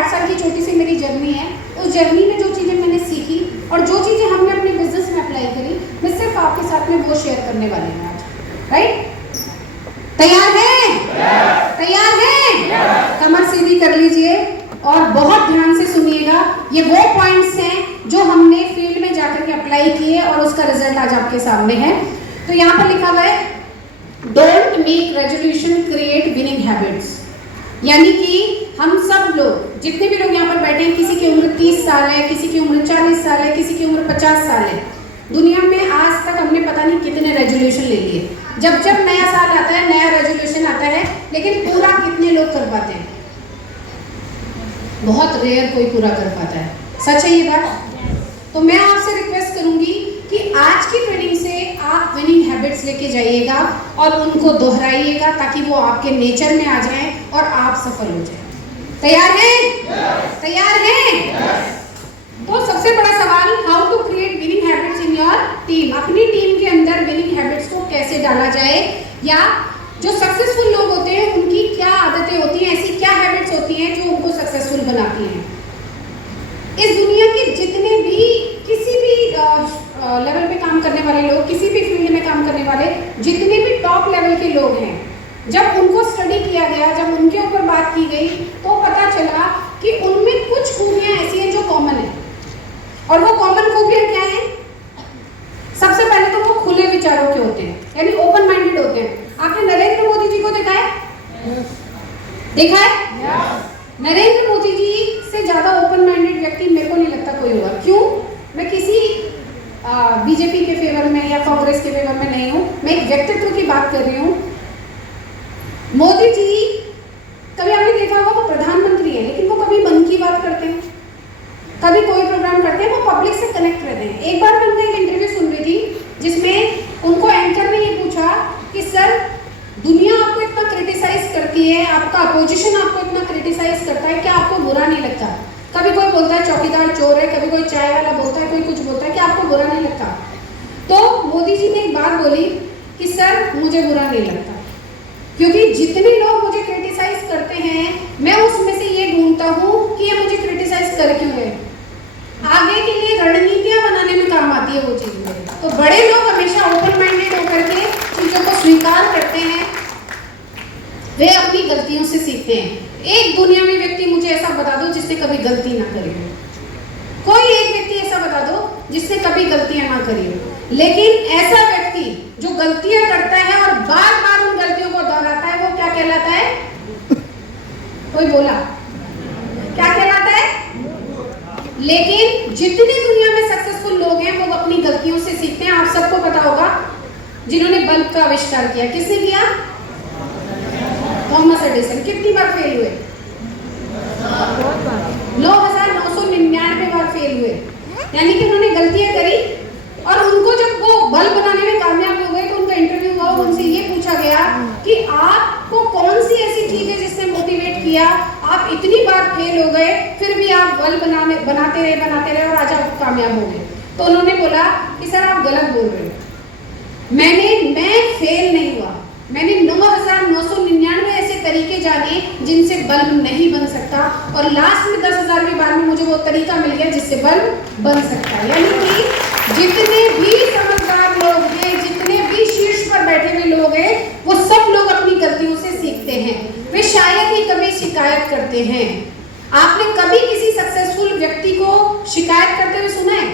8 साल की छोटी सी मेरी जर्नी है, उस जर्नी में जो चीज़ें मैंने सीखी और जो चीज़ें हमने अपने बिजनेस में अप्लाई करी, मैं सिर्फ आपके साथ में वो शेयर करने वाली हूँ आज। राइट? तैयार हैं? तैयार हैं? कमर सीधी कर लीजिए और बहुत ध्यान से सुनिएगा। ये वो पॉइंट्स हैं जो हमने फील्ड में जाकर के अप्लाई किए और उसका रिजल्ट आज आपके सामने है। तो यहाँ पर लिखा हुआ है, don't make resolution, create winning habits. यानी कि हम सब लोग, जितने भी लोग यहाँ पर बैठे हैं, किसी की उम्र 30 साल है, किसी की उम्र 40 साल है, किसी की उम्र 50 साल है। दुनिया में आज तक हमने पता नहीं कितने रेजोल्यूशन ले लिए। जब जब नया साल आता है, नया रेजोल्यूशन आता है, लेकिन पूरा कितने लोग कर पाते हैं? बहुत रेयर कोई पूरा कर पाता है। सच है ये बात? तो मैं आपसे रिक्वेस्ट करूंगी कि आज की ट्रेनिंग से आप विनिंग हैबिट्स लेके जाइएगा और उनको दोहराइएगा ताकि वो आपके नेचर में आ जाएं और आप सफल हो जाएं। तैयार हैं? तैयार हैं? तो सबसे बड़ा सवाल, how to create winning habits in your team. अपनी टीम के अंदर विनिंग हैबिट्स को कैसे डाला जाए, या जो सक्सेसफुल लोग होते हैं उनकी क्या आदतें होती हैं, ऐसी क्या हैबिट्स होती हैं जो उनको सक्सेसफुल बनाती हैं। इस दुनिया के जितने भी किसी भी लेवल पे काम करने वाले लोग, किसी भी फील्ड में काम करने वाले जितने भी टॉप लेवल के लोग हैं, जब उनको स्टडी किया गया, जब उनके ऊपर बात की गई, तो पता चला कि उनमें कुछ खूबियां ऐसी हैं जो कॉमन है। और वो कॉमन खूबियां क्या हैं? सबसे पहले तो वो खुले विचारों के होते हैं, यानी ओपन माइंडेड होते हैं। आपने नरेंद्र मोदी जी को देखा है? देखा है? नरेंद्र मोदी जी से ज्यादा ओपन माइंडेड व्यक्ति मेरे को नहीं लगता कोई होगा। क्यों? मैं किसी बीजेपी के फेवर में या कांग्रेस के फेवर में नहीं हूँ, मैं एक व्यक्तित्व की बात कर रही हूँ। मोदी जी, कभी आपने देखा होगा वो प्रधानमंत्री है, लेकिन वो कभी मन की बात करते हैं, कभी कोई प्रोग्राम करते हैं, वो पब्लिक से कनेक्ट रहते हैं। एक बार मैं उनका एक इंटरव्यू सुन रही थी जिसमें उनको एंकर ने ये पूछा कि सर, दुनिया आपको इतना क्रिटिसाइज करती है, आपका अपोजिशन आपको इतना क्रिटिसाइज करता है, क्या आपको बुरा नहीं लगता? कभी कोई बोलता है चौकीदार चोर है, कभी कोई चाय वाला बोलता है, कोई कुछ बोलता है, क्या आपको बुरा नहीं लगता? तो मोदी जी ने एक बात बोली कि सर, मुझे बुरा नहीं लगता, क्योंकि जितने लोग मुझे क्रिटिसाइज करते हैं, मैं उसमें से ये ढूंढता हूँ कि ये मुझे क्रिटिसाइज कर क्यों है। आगे के लिए रणनीतियां बनाने में काम आती है वो चीज़ में। तो बड़े लोग हमेशा ओपन माइंडेड होकर के चीज़ों को स्वीकार करते हैं, वे अपनी गलतियों से सीखते हैं। एक दुनियावी व्यक्ति मुझे ऐसा बता दो जिसने कभी गलती ना करी हो। कोई एक व्यक्ति ऐसा बता दो जिसने कभी गलतियां ना करी हो। लेकिन ऐसा व्यक्ति जो गलतियां करता है और बार बार उन गलतियों को दोहराता है, वो क्या कहलाता है? कोई बोला? क्या कहलाता है? लेकिन जितनी दुनिया में सक्सेसफुल लोग हैं वो अपनी गलतियों से सीखते हैं। आप सबको पता होगा जिन्होंने बल्ब का आविष्कार किया, किसने किया? Thomas Edison. कितनी बार फेल हुए? 9,999 बार फेल हुए। यानी कि उन्होंने गलतियां करी और उनको जब वो बल्ब बनाने में कामयाब हो गए तो उनका इंटरव्यू हुआ, उनसे ये पूछा गया कि आपको कौन सी ऐसी चीज है जिसने मोटिवेट किया, आप इतनी बार फेल हो गए फिर भी आप बल्ब बनाते रहे और आज आप कामयाब हो गए। तो उन्होंने बोला कि सर, आप गलत बोल रहे हो, मैं फेल नहीं हुआ, मैंने 9,999 ऐसे तरीके जाने जिनसे बल्ब नहीं बन सकता, और लास्ट में 10,000वीं बार में मुझे वो तरीका मिल गया जिससे बल्ब बन सकता है। यानी कि जितने भी समझदार लोग हैं, जितने भी शीर्ष पर बैठे हुए लोग हैं, वो सब लोग अपनी गलतियों से सीखते हैं। वे शायद ही कभी शिकायत करते हैं। आपने कभी किसी सक्सेसफुल व्यक्ति को शिकायत करते हुए सुना है?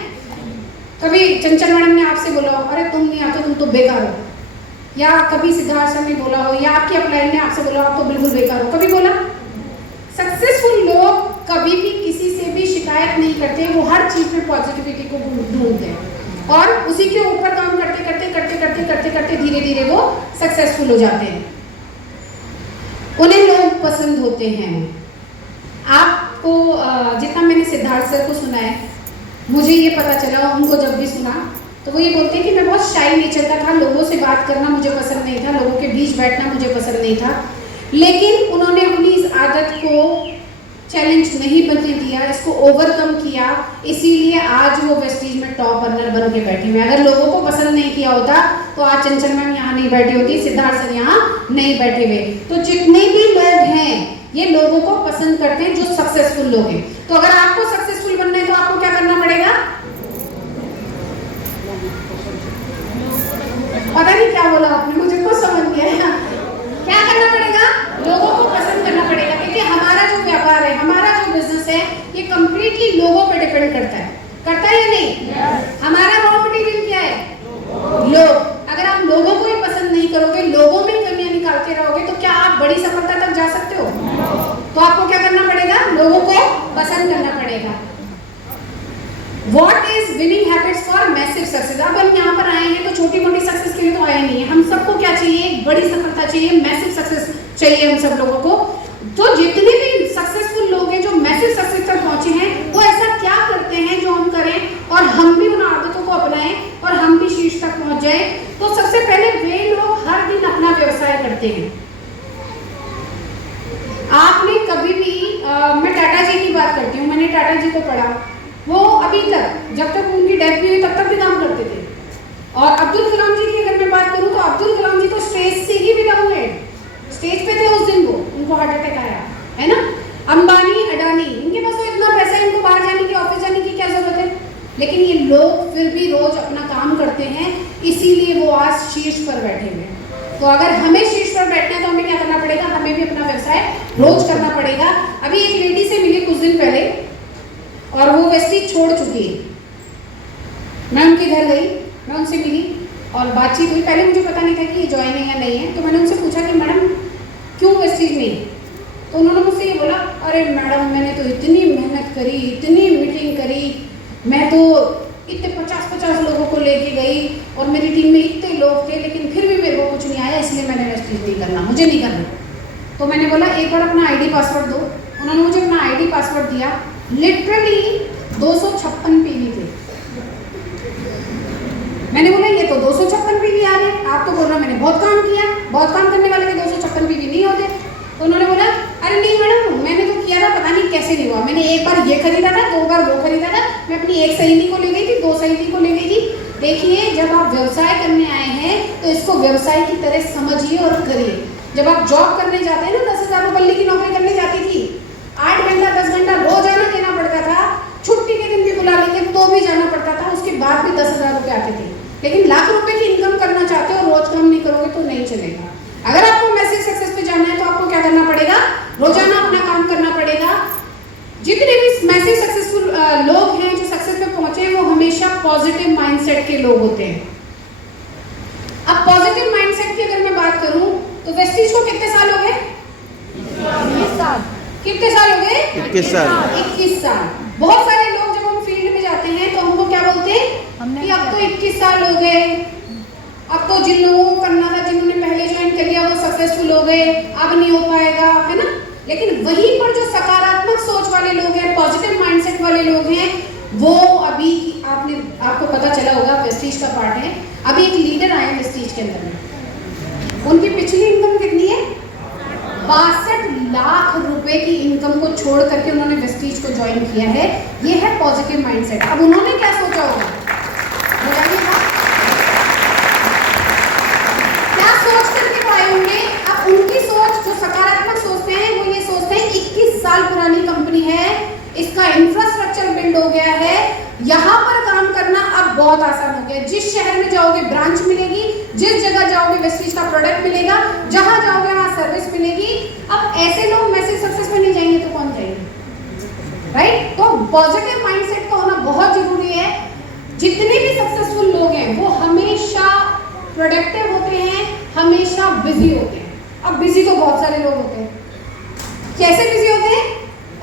कभी चंचल मैडम ने आपसे बोला हो, अरे तुम नहीं आते, तुम तो बेकार हो, या कभी सिद्धार्थ सर ने बोला हो, या आपकी अपलाइन ने आपसे बोला आप तो बिल्कुल बेकार हो, कभी बोला? सक्सेसफुल लोग कभी भी किसी से भी शिकायत नहीं करते, वो हर चीज में पॉजिटिविटी को ढूंढते हैं और उसी के ऊपर काम करते धीरे धीरे वो सक्सेसफुल हो जाते हैं। उन्हें लोग पसंद होते हैं। आपको जितना मैंने सिद्धार्थ सर को सुना है, मुझे ये पता चला, उनको जब भी सुना तो वो ये बोलते हैं कि मैं बहुत शाई नेचर का था, लोगों से बात करना मुझे पसंद नहीं था, लोगों के बीच बैठना मुझे पसंद नहीं था, लेकिन उन्होंने अपनी इस आदत को चैलेंज नहीं बनने दिया, इसको ओवरकम किया, इसीलिए आज वो वेस्टीज में टॉप अर्नर बन के बैठे हुए। अगर लोगों को पसंद नहीं किया होता तो आज चंचल मैम यहाँ नहीं बैठी होती, सिद्धार्थ सर यहाँ नहीं बैठे हुए। तो जितने भी लोग हैं ये लोगों को पसंद करते हैं जो सक्सेसफुल लोग हैं। तो अगर आपको सक्सेसफुल बनना है तो आपको क्या करना पड़ेगा? पता नहीं क्या बोला आपने, मुझे कुछ समझ नहीं आया। क्या करना पड़ेगा? लोगों को पसंद करना पड़ेगा, क्योंकि हमारा जो व्यापार है, हमारा जो बिजनेस है, ये कंप्लीटली लोगों पे डिपेंड करता है या नहीं? हमारा रॉ मटेरियल क्या है? लोग। अगर आप लोगों को ही पसंद नहीं करोगे, लोगों में कमियां निकालते रहोगे, तो क्या आप बड़ी सफलता तक जा सकते हो? तो आपको क्या करना पड़ेगा? लोगों को पसंद करना पड़ेगा। What is winning habits for massive success? अब हम यहाँ पर आए हैं तो छोटी मोटी सक्सेस के लिए तो आए नहीं है। हम सबको क्या चाहिए? बड़ी सफलता चाहिए, मैसिव सक्सेस चाहिए हम सब लोगों को। तो जितने भी सक्सेसफुल लोग हैं जो मैसिव सक्सेस तक पहुंचे हैं, वो ऐसा क्या करते हैं जो हम करें और हम भी उन आदतों को अपनाएं और हम भी शीर्ष तक पहुंच जाए? तो सबसे पहले वे लोग हर दिन अपना व्यवसाय करते हैं। आपने कभी भी मैं टाटा जी की बात करती हूँ, मैंने टाटा जी को पढ़ा, वो अभी तक, जब तक उनकी डेथ भी हुई तब तक भी काम करते थे। और अब्दुल कलाम जी की अगर मैं बात करूं तो अब्दुल कलाम जी तो स्टेज से ही विदा हुए, स्टेज पे थे उस दिन, वो उनको हार्ट अटैक आया, है ना? अंबानी, अडानी, इनके पास तो इतना पैसा है, इनको बाहर जाने की, ऑफिस जाने की क्या जरूरत है? लेकिन ये लोग फिर भी रोज अपना काम करते हैं, इसीलिए वो आज शीर्ष पर बैठे हुए हैं। तो अगर हमें शीर्ष पर बैठना है तो हमें क्या करना पड़ेगा? हमें भी अपना व्यवसाय रोज करना पड़ेगा। अभी एक लेडी से मिली कुछ दिन पहले और वो वेस्टीज छोड़ चुकी है। मैं उनके घर गई, मैं उनसे मिली और बातचीत हुई। पहले मुझे पता नहीं था कि ये ज्वाइन है या नहीं है, तो मैंने उनसे पूछा कि मैडम क्यों वेस्टीज नहीं? तो उन्होंने मुझसे ये बोला, अरे मैडम मैंने तो इतनी मेहनत करी, इतनी मीटिंग करी, मैं तो इतने 50-50 लोगों को लेके गई और मेरी टीम में इतने लोग थे, लेकिन फिर भी मेरे को कुछ नहीं आया, इसलिए मैंने वेस्टीज नहीं करना, मुझे नहीं करना। तो मैंने बोला एक बार अपना आईडी पासवर्ड दो। उन्होंने मुझे अपना आईडी पासवर्ड दिया, लिटरली 256 पीवी थे। मैंने बोला ये तो 256 पीवी आ रहे, आप तो बोल रहे मैंने बहुत काम किया, बहुत काम करने वाले के 256 पीवी नहीं होते। तो उन्होंने बोला अरे नहीं मैडम, मैंने तो किया था, पता नहीं कैसे नहीं हुआ, मैंने एक बार ये खरीदा था, 2 बार वो खरीदा था, मैं अपनी एक सहेली को ले गई थी, 2 सहेली को ले गई थी। देखिए, जब आप व्यवसाय करने आए हैं तो इसको व्यवसाय की तरह समझिए और करिए। जब आप जॉब करने जाते हैं ना, 10,000 रुपये की नौकरी करने जाती थी, 8 घंटा 10 घंटा रोजाना देना पड़ता था, छुट्टी के दिन भी बुला लेंगे तो भी जाना पड़ता था, उसके बाद भी 10,000 रुपये आते थे। लेकिन लाख रुपए की इनकम करना चाहते हो, रोज काम नहीं करोगे तो नहीं चलेगा। अगर आपको मैसिव सक्सेस पे जाना है तो आपको क्या करना पड़ेगा? रोजाना अपना काम करना पड़ेगा। जितने भी मैसिव सक्सेसफुल लोग हैं जो सक्सेस पे पहुंचे हैं, वो हमेशा पॉजिटिव माइंडसेट के लोग होते हैं। अब पॉजिटिव माइंडसेट की अगर मैं बात करूं तो वेस्टीज को कितने साल हो गए? 21 साल। कितने साल हो गए? 21 साल। 21 साल। बहुत सारे लोग जब हम फील्ड में जाते हैं तो हमको क्या बोलते हैं कि अब तो 21 साल हो गए, अब तो जिन लोगों को करना था, जिन्होंने पहले ज्वाइन कर लिया वो सक्सेसफुल हो गए, अब नहीं हो पाएगा, है ना? लेकिन वहीं पर जो सकारात्मक सोच वाले लोग हैं, पॉजिटिव माइंडसेट वाले लोग हैं, वो अभी आपको पता चला होगा, वेस्टीज का पार्ट है। अभी एक लीडर आए वेस्टीज के अंदर में, उनकी पिछली इनकम कितनी है? 62 लाख रुपए की इनकम को छोड़ करके उन्होंने वेस्टीज को ज्वाइन किया है। ये है पॉजिटिव माइंडसेट। अब उन्होंने क्या सोचा होगा? क्या सोच करके पाए होंगे? अब उनकी सोच, जो सकारात्मक सोचते हैं, वो ये सोचते हैं 21 साल पुरानी कंपनी है, इसका इंफ्रास्ट्रक्चर बिल्ड हो गया है, यहाँ पर काम करना अब बहुत आसान हो गया। जिस शहर में जाओगे ब्रांच मिलेगी, जिस जगह जाओगे वेस्टीज का प्रोडक्ट मिलेगा, जहां जाओगे वहां सर्विस मिलेगी। अब ऐसे लोग मैसिव सक्सेस में नहीं जाएंगे तो कौन जाएंगे? राइट? तो पॉजिटिव माइंडसेट का होना बहुत जरूरी है। जितने भी सक्सेसफुल लोग हैं वो हमेशा प्रोडक्टिव होते हैं, हमेशा बिजी होते हैं। अब बिजी तो बहुत सारे लोग होते हैं। कैसे बिजी होते हैं?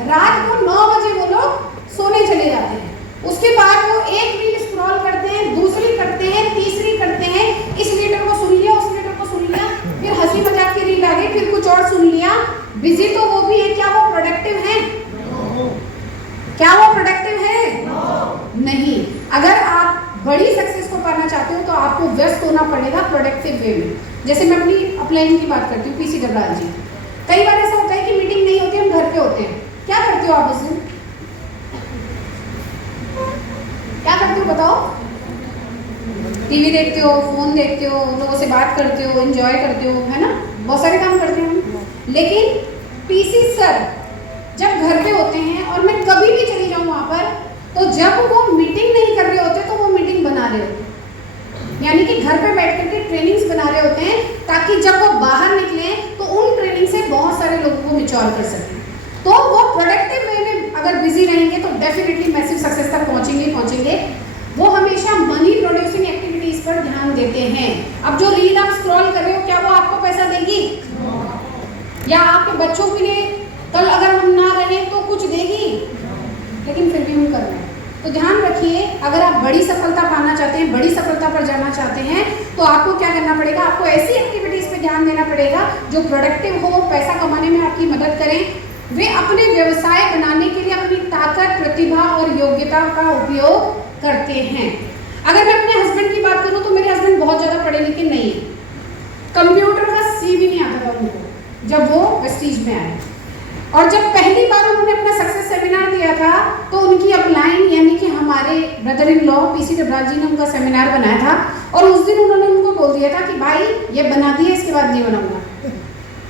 रात को 9 बजे वो लोग सोने चले जाते हैं, उसके बाद वो एक रील स्क्रॉल करते हैं, दूसरी करते हैं, तीसरी करते हैं, इस लीडर को सुन लिया, उस लीडर को सुन लिया, फिर हंसी मजाक की रील आ गई, फिर कुछ और सुन लिया। बिजी तो वो भी है, क्या वो प्रोडक्टिव है? क्या वो प्रोडक्टिव है? नहीं। अगर आप बड़ी सक्सेस को पाना चाहते हो तो आपको व्यस्त होना पड़ेगा प्रोडक्टिव वे में। जैसे मैं अपनी अपलाइन की बात करती हूँ, पीसी डबराल जी, कई बार ऐसा होता है कि मीटिंग नहीं होती, हम घर पे होते हैं। क्या करते हो आप उस दिन? क्या करते हो बताओ? टीवी देखते हो, फोन देखते हो, लोगों से बात करते हो, एंजॉय करते हो, है ना? बहुत सारे काम करते हैं हम। लेकिन पीसी सर जब घर पे होते हैं और मैं कभी भी चली जाऊँ वहाँ पर, तो जब वो मीटिंग नहीं कर रहे होते तो वो मीटिंग बना रहे होते हैं, यानी कि घर पे बैठ करके ट्रेनिंग्स बना रहे होते हैं ताकि जब वो बाहर निकले तो उन ट्रेनिंग से बहुत सारे लोगों को मैच्योर कर सकें। तो वो प्रोडक्टिव वे में अगर बिजी रहेंगे तो डेफिनेटली मैसिव सक्सेस तक पहुँचेंगे। वो हमेशा मनी प्रोड्यूसिंग एक्टिविटीज पर ध्यान देते हैं। अब जो रील आप स्क्रॉल कर रहे हो, क्या वो आपको पैसा देगी? या आपके बच्चों के लिए कल अगर हम ना रहे तो कुछ देगी? लेकिन फिर भी हम कर रहे हैं। तो ध्यान रखिए, अगर आप बड़ी सफलता पाना चाहते हैं, बड़ी सफलता पर जाना चाहते हैं, तो आपको क्या करना पड़ेगा? आपको ऐसी एक्टिविटीज पे ध्यान देना पड़ेगा जो प्रोडक्टिव हो, पैसा कमाने में आपकी मदद करें। वे अपने व्यवसाय बनाने के लिए अपनी ताकत, प्रतिभा और योग्यता का उपयोग करते हैं। अगर मैं अपने हस्बैंड की बात करूं तो मेरे हस्बैंड बहुत ज़्यादा पढ़े लिखे नहीं है। कंप्यूटर का सी भी नहीं आता था उनको जब वो वेस्टीज में आए। और जब पहली बार उन्होंने अपना सक्सेस सेमिनार दिया था तो उनकी अपलाइन, यानी कि हमारे brother in law PC Devraj ji ने उनका सेमिनार बनाया था, और उस दिन उन्होंने उनको बोल दिया था कि भाई ये बना दिए, इसके बाद नहीं बनाऊंगा,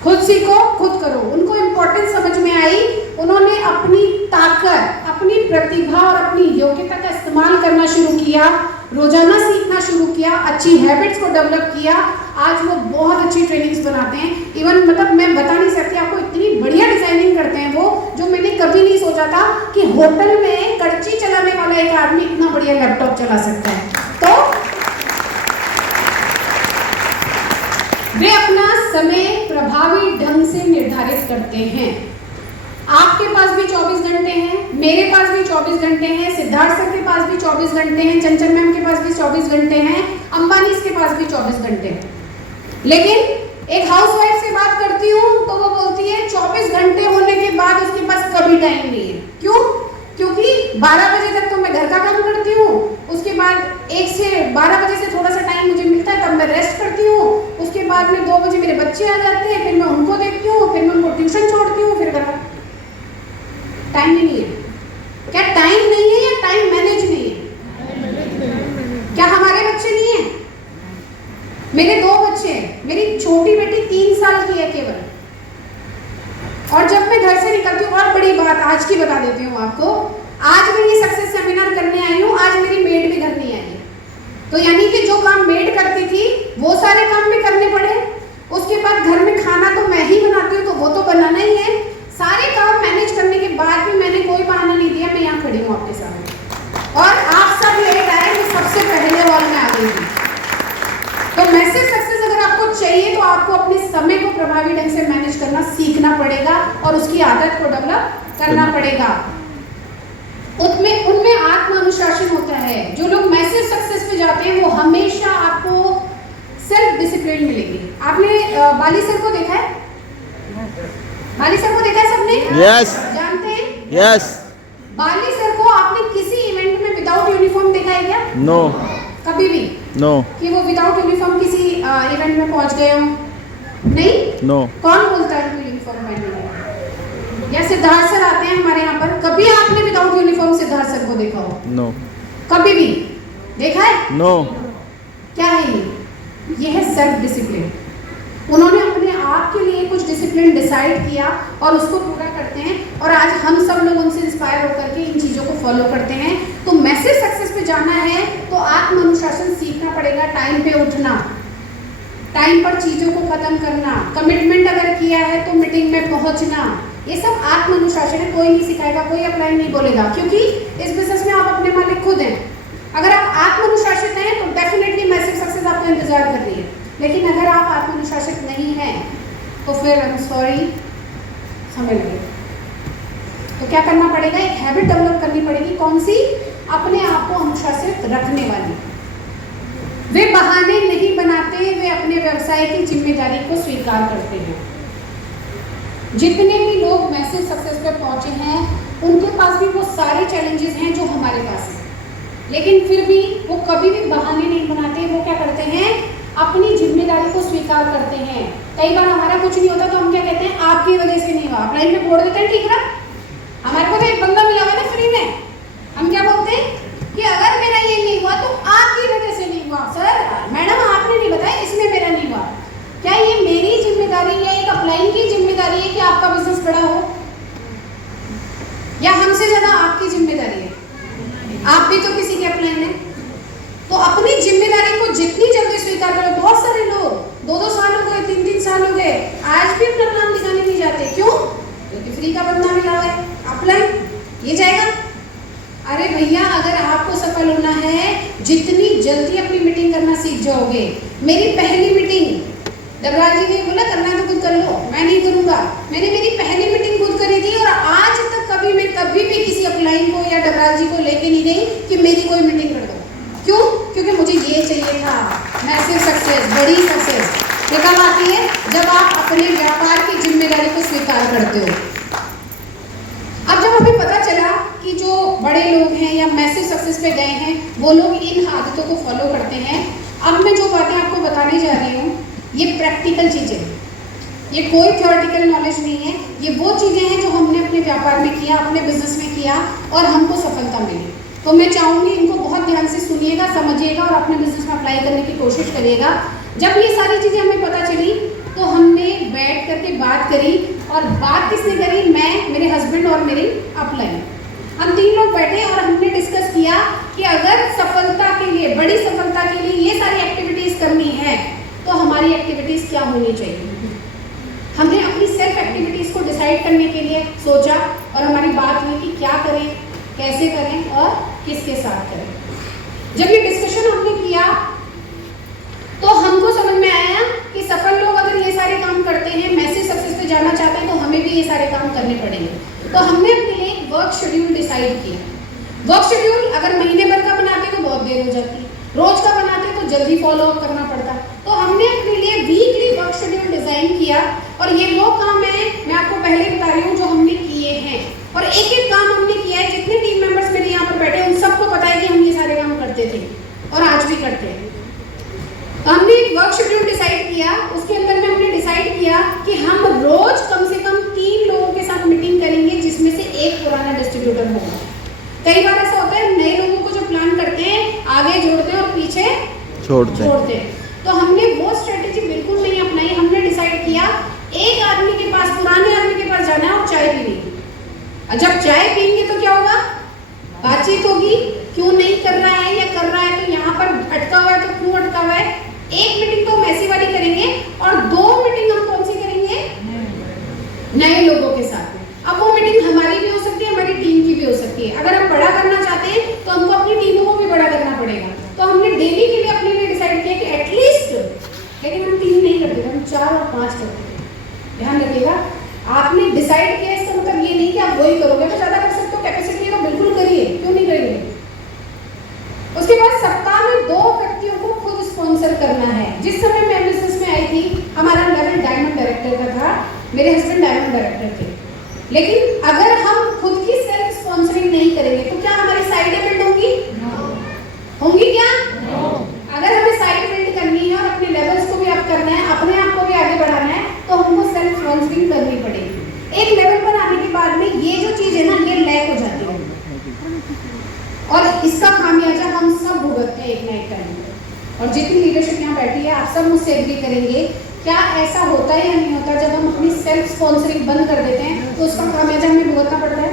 खुद सीखो, खुद करो। उनको इम्पोर्टेंस समझ में आई। उन्होंने अपनी ताकत, अपनी प्रतिभा और अपनी योग्यता का इस्तेमाल करना शुरू किया, रोजाना सीखना शुरू किया, अच्छी हैबिट्स को डेवलप किया। आज वो बहुत अच्छी ट्रेनिंग्स बनाते हैं। इवन मतलब मैं बता नहीं सकती आपको, इतनी बढ़िया डिजाइनिंग करते हैं वो, जो मैंने कभी नहीं सोचा था कि होटल में कड़ची चलाने वाला एक आदमी इतना बढ़िया लैपटॉप चला सकता है। तो वे अपना समय प्रभावी ढंग से निर्धारित करते हैं। आपके पास भी 24 घंटे हैं, मेरे पास भी 24 घंटे हैं, सिद्धार्थ सर के पास भी 24 घंटे हैं, चंचल मैम के पास भी 24 घंटे हैं, अंबानी के पास भी 24 घंटे हैं। लेकिन एक हाउसवाइफ से बात करती हूँ तो वो बोलती है 24 घंटे होने के बाद उसके पास कभी टाइम नहीं है। क्यों? क्योंकि 12 बजे तक तो मैं घर का काम करती हूँ, उसके बाद 1 से 12 बजे से थोड़ा सा टाइम मुझे मिलता है, तब मैं रेस्ट करती हूँ, उसके बाद में 2 बजे मेरे बच्चे आ जाते हैं, फिर मैं उनको देखती हूँ, फिर मैं उनको ट्यूशन छोड़ती हूँ, फिर घर। टाइम ही नहीं है। क्या टाइम नहीं है या टाइम मैनेज नहीं है? क्या हमारे बच्चे नहीं है? मेरे 2 बच्चे हैं। मेरी छोटी बेटी 3 साल की है केवल। और जब मैं घर से निकलती हूँ, और बड़ी बात आज की बता देती हूँ आपको, आज मैं ये सक्सेस सेमिनार करने आई हूँ, आज मेरी मेड भी घर नहीं आई है। तो यानी कि जो काम मेड करती थी वो सारे काम भी करने पड़े। उसके बाद घर में खाना तो मैं ही बनाती हूँ, तो वो तो बनाना ही है। सारे काम मैनेज करने के बाद भी मैंने कोई बहाना नहीं दिया, मैं यहाँ खड़ी हूँ आपके सामने, और आप सब लेट आए, मैं सबसे पहले वाल में आ गई थी। तो मैसिव सक्सेस अगर आपको चाहिए तो आपको अपने समय को प्रभावी ढंग से मैनेज करना सीखना पड़ेगा और उसकी आदत को डेवलप करना पड़ेगा। उनमें आत्म अनुशासन होता है। जो लोग मैसिव सक्सेस पे जाते हैं वो हमेशा आपको सेल्फ डिसिप्लिन मिलेगी। आपने बाली सर को देखा है? बाली सर को देखा है सबने? यस। जानते हैं? यस। बाली सर को आपने किसी इवेंट में विदाउट यूनिफॉर्म देखा है क्या? नो। कभी भी? नो। कि वो विदाउट यूनिफॉर्म किसी इवेंट में पहुंच गए हो? नहीं? नो। कौन बोलता है उनको यूनिफॉर्म पहनने? या सिद्धार्थ सर आते हैं हमारे यहाँ पर, कभी आपने विदाउट यूनिफॉर्म सिद्धार्थ सर को देखा हो? नो। कभी भी देखा है? नो। क्या है ये? ये है सेल्फ डिसिप्लिन। उन्होंने अपने आप के लिए कुछ डिसिप्लिन डिसाइड किया और उसको पूरा करते हैं, और आज हम सब लोग उनसे इंस्पायर होकर के इन चीज़ों को फॉलो करते हैं। तो मैसिव सक्सेस पे जाना है तो आत्म अनुशासन सीखना पड़ेगा, टाइम पे उठना, टाइम पर चीज़ों को खत्म करना, कमिटमेंट अगर किया है तो मीटिंग में पहुंचना, ये सब आत्म अनुशासन है। कोई नहीं सिखाएगा, कोई अपलाइन नहीं बोलेगा, क्योंकि इस बिजनेस में आप अपने मालिक खुद हैं। अगर आप आत्म अनुशासित हैं तो डेफिनेटली मैसिव सक्सेस आपका इंतजार कर रही है। लेकिन अगर आप आत्मनुशासित नहीं हैं तो फिर आई एम सॉरी, समय लगेगा। तो क्या करना पड़ेगा? एक हैबिट डेवलप करनी पड़ेगी। कौन सी? अपने आप को अनुशासित रखने वाली। वे बहाने नहीं बनाते, वे अपने व्यवसाय की जिम्मेदारी को स्वीकार करते हैं। जितने भी लोग मैसिव सक्सेस पर पहुंचे हैं उनके पास भी वो सारे चैलेंजेस हैं जो हमारे पास हैं, लेकिन फिर भी वो कभी भी बहाने नहीं बनाते। वो क्या करते हैं? अपनी जिम्मेदारी को स्वीकार करते हैं। कई बार हमारा कुछ नहीं होता तो हम क्या कहते हैं? आपकी वजह से नहीं हुआ। अपलाइन में बोल देते हैं, ठीक है, हमारे को तो एक बंदा मिला हुआ ना फ्री में, हम क्या बोलते हैं कि अगर मेरा ये नहीं हुआ तो आपकी वजह से नहीं हुआ। सर मैडम आपने नहीं बताया इसलिए मेरा नहीं हुआ। क्या ये मेरी जिम्मेदारी है? एक अपलाइन की जिम्मेदारी है कि आपका बिजनेस बड़ा हो, या हमसे ज्यादा आपकी जिम्मेदारी है? आप भी तो किसी के अपलाइन है। तो अपनी जिम्मेदारी को जितनी जल्दी स्वीकार करो। बहुत सारे लोग 2-2 साल हो गए, 3-3 साल हो गए, आज भी अपना नाम दिखाने नहीं जाते। क्यों? क्योंकि फ्री का बदनाम मिला है। अपलाइन ये जाएगा। अरे भैया, अगर आपको सफल होना है, जितनी जल्दी अपनी मीटिंग करना सीख जाओगे। मेरी पहली मीटिंग डबराल जी ने बोला करना है तो खुद कर लो, मैं नहीं करूंगा। मैंने मेरी पहली मीटिंग खुद करी थी और आज तक मैं कभी भी किसी अपलाइन को या डबराल जी को लेके नहीं गई कि मेरी कोई मीटिंग कर दो। क्यों? क्योंकि मुझे ये चाहिए था, मैसिव सक्सेस, बड़ी सक्सेस। ये कब आती है? जब आप अपने व्यापार की जिम्मेदारी को स्वीकार करते हो। अब जब हमें पता चला कि जो बड़े लोग हैं या मैसिव सक्सेस पे गए हैं, वो लोग इन आदतों को फॉलो करते हैं। अब मैं जो बातें आपको बताने जा रही हूँ, ये प्रैक्टिकल चीजें हैं, ये कोई थ्योरेटिकल नॉलेज नहीं है। ये वो चीजें हैं जो हमने अपने व्यापार में किया, अपने बिजनेस में किया और हमको सफलता मिली। तो मैं चाहूंगी इनको बहुत ध्यान से सुनिएगा, समझिएगा और अपने बिजनेस में अप्लाई करने की कोशिश करिएगा। जब ये सारी चीजें हमें पता चली तो हमने बैठ करके बात करी, और बात किसने करी? मैं, मेरे हस्बैंड और मेरी अपलाइन। हम 3 लोग बैठे और हमने डिस्कस किया कि अगर सफलता के लिए, बड़ी सफलता के लिए ये सारी एक्टिविटीज करनी है तो हमारी एक्टिविटीज क्या होनी चाहिए। हमने अपनी सेल्फ एक्टिविटीज को डिसाइड करने के लिए सोचा और हमारी बात हुई कि क्या करें, कैसे करें और किसके साथ करें। जब ये डिस्कशन हमने किया तो हमको समझ में आया कि सफल लोग अगर ये सारे काम करते हैं, मैसिव सक्सेस पे जाना चाहते हैं, तो हमें भी ये सारे काम करने पड़ेंगे। तो हमने अपने लिए एक वर्क शेड्यूल डिसाइड किया। वर्क शेड्यूल अगर महीने भर का बनाते तो बहुत देर हो जाती, रोज का बनाते तो जल्दी फॉलो अप करना पड़ता। तो हमने अपने लिए वीकली वर्क शेड्यूल डिजाइन किया और ये वो काम है, मैं आपको पहले बता रही हूँ, जो हमने किए हैं। और एक-एक काम हमने किया है। जितने टीम मेंबर्स मेरे यहाँ पर बैठे उन सबको पता है कि हम ये सारे काम करते थे और आज भी करते हैं। हमने एक वर्क शेड्यूल डिसाइड किया, उसके अंदर में हमने डिसाइड किया कि हम रोज कम से कम 3 लोगों के साथ मीटिंग करेंगे, जिसमें से एक पुराना डिस्ट्रीब्यूटर होगा। कई बार ऐसा होता है, नए लोगों को जो प्लान करते हैं आगे जोड़ते हैं और पीछे छोड़ते हैं। तो हमने वो स्ट्रेटेजी बिल्कुल नहीं अपनाई। हमने डिसाइड किया एक आदमी के पास, पुराने आदमी के पास जाना है और चाय पीनी है। जब चाय पीएंगे तो क्या होगा? बातचीत होगी, क्यों नहीं कर रहा है या कर रहा है, तो यहाँ पर अटका हुआ है तो क्यों अटका हुआ है। एक मीटिंग तो हम ऐसी वाली करेंगे और 2 मीटिंग हम कौन सी करेंगे? नए लोगों के साथ में। अब वो मीटिंग हमारी भी हो सकती है, हमारी टीम की भी हो सकती है। अगर हम बड़ा करना चाहते हैं तो हमको अपनी टीमों को भी बड़ा करना पड़ेगा। तो हमने डेली के लिए अपने लिए डिसाइड किया कि एटलीस्ट, लेकिन हम 3 नहीं करते, हम 4 और 5 करते हैं। ध्यान रखिएगा, आपने डिसाइड किया, इसका मतलब ये नहीं कि आप वही करोगे। तो ज्यादा कर सकते हो, कैपेसिटी है तो बिल्कुल करिए, क्यों नहीं करेंगे। उसके बाद सप्ताह में 2 व्यक्तियों को खुद स्पॉन्सर करना है। जिस समय मैं बिजनेस में आई थी, हमारा लेवल डायमंड डायरेक्टर का था, मेरे हस्बैंड डायमंड डायरेक्टर थे। लेकिन अगर हम खुद की सेल्फ स्पॉन्सरिंग नहीं करेंगे तो क्या हमारी साइड इवेंट होंगी? होंगी क्या? अगर हमें साइड इवेंट करनी है और अपने लेवल्स को भी अप करना है, अपने आप को भी आगे बढ़ाना है, तो हमको सेल्फ स्पॉन्सरिंग करनी पड़ेगी। एक लेवल पर आने के बाद में ये जो चीज है ना, ये लैक हो जाती है और इसका खामियाजा हम सब भुगतते हैं एक ना एक टाइम पर। और जितनी लीडरशिप यहाँ बैठी है, आप सब मुझसे एग्री करेंगे, क्या ऐसा होता है या नहीं होता, जब हम अपनी सेल्फ स्पॉन्सरिंग बंद कर देते हैं तो उसका खामियाजा हमें भुगतना पड़ता है।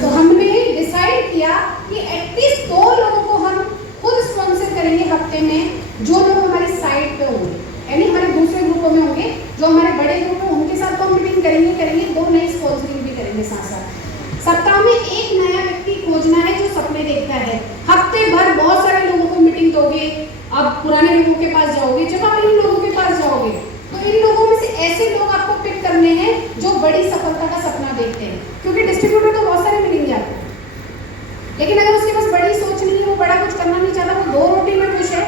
तो हमने डिसाइड किया कि एटलीस्ट 2 लोगों को हम खुद स्पॉन्सर करेंगे हफ्ते में, जो लोग हमारी साइड पे होंगे, यानी हमारे दूसरे ग्रुपों में होंगे। जो हमारे बड़े ग्रुप है उनके साथ तो मीटिंग करेंगे, 2 नई स्पॉन्सरिंग भी करेंगे साथ साथ। सप्ताह में एक नया व्यक्ति खोजना है जो सपने देखता है। हफ्ते भर बहुत सारे लोगों को मीटिंग दोगे, अब पुराने लोगों के पास जाओगे। जब आप इन लोगों के पास जाओगे तो इन लोगों में से ऐसे लोग आपको पिक करने हैं जो बड़ी सफलता का सपना देखते हैं। क्योंकि डिस्ट्रीब्यूटर तो बहुत सारे मिलेंगे आपको, लेकिन अगर उसके पास बड़ी सोच नहीं है, वो बड़ा कुछ करना नहीं चाहता, वो 2 रोटी में खुश है,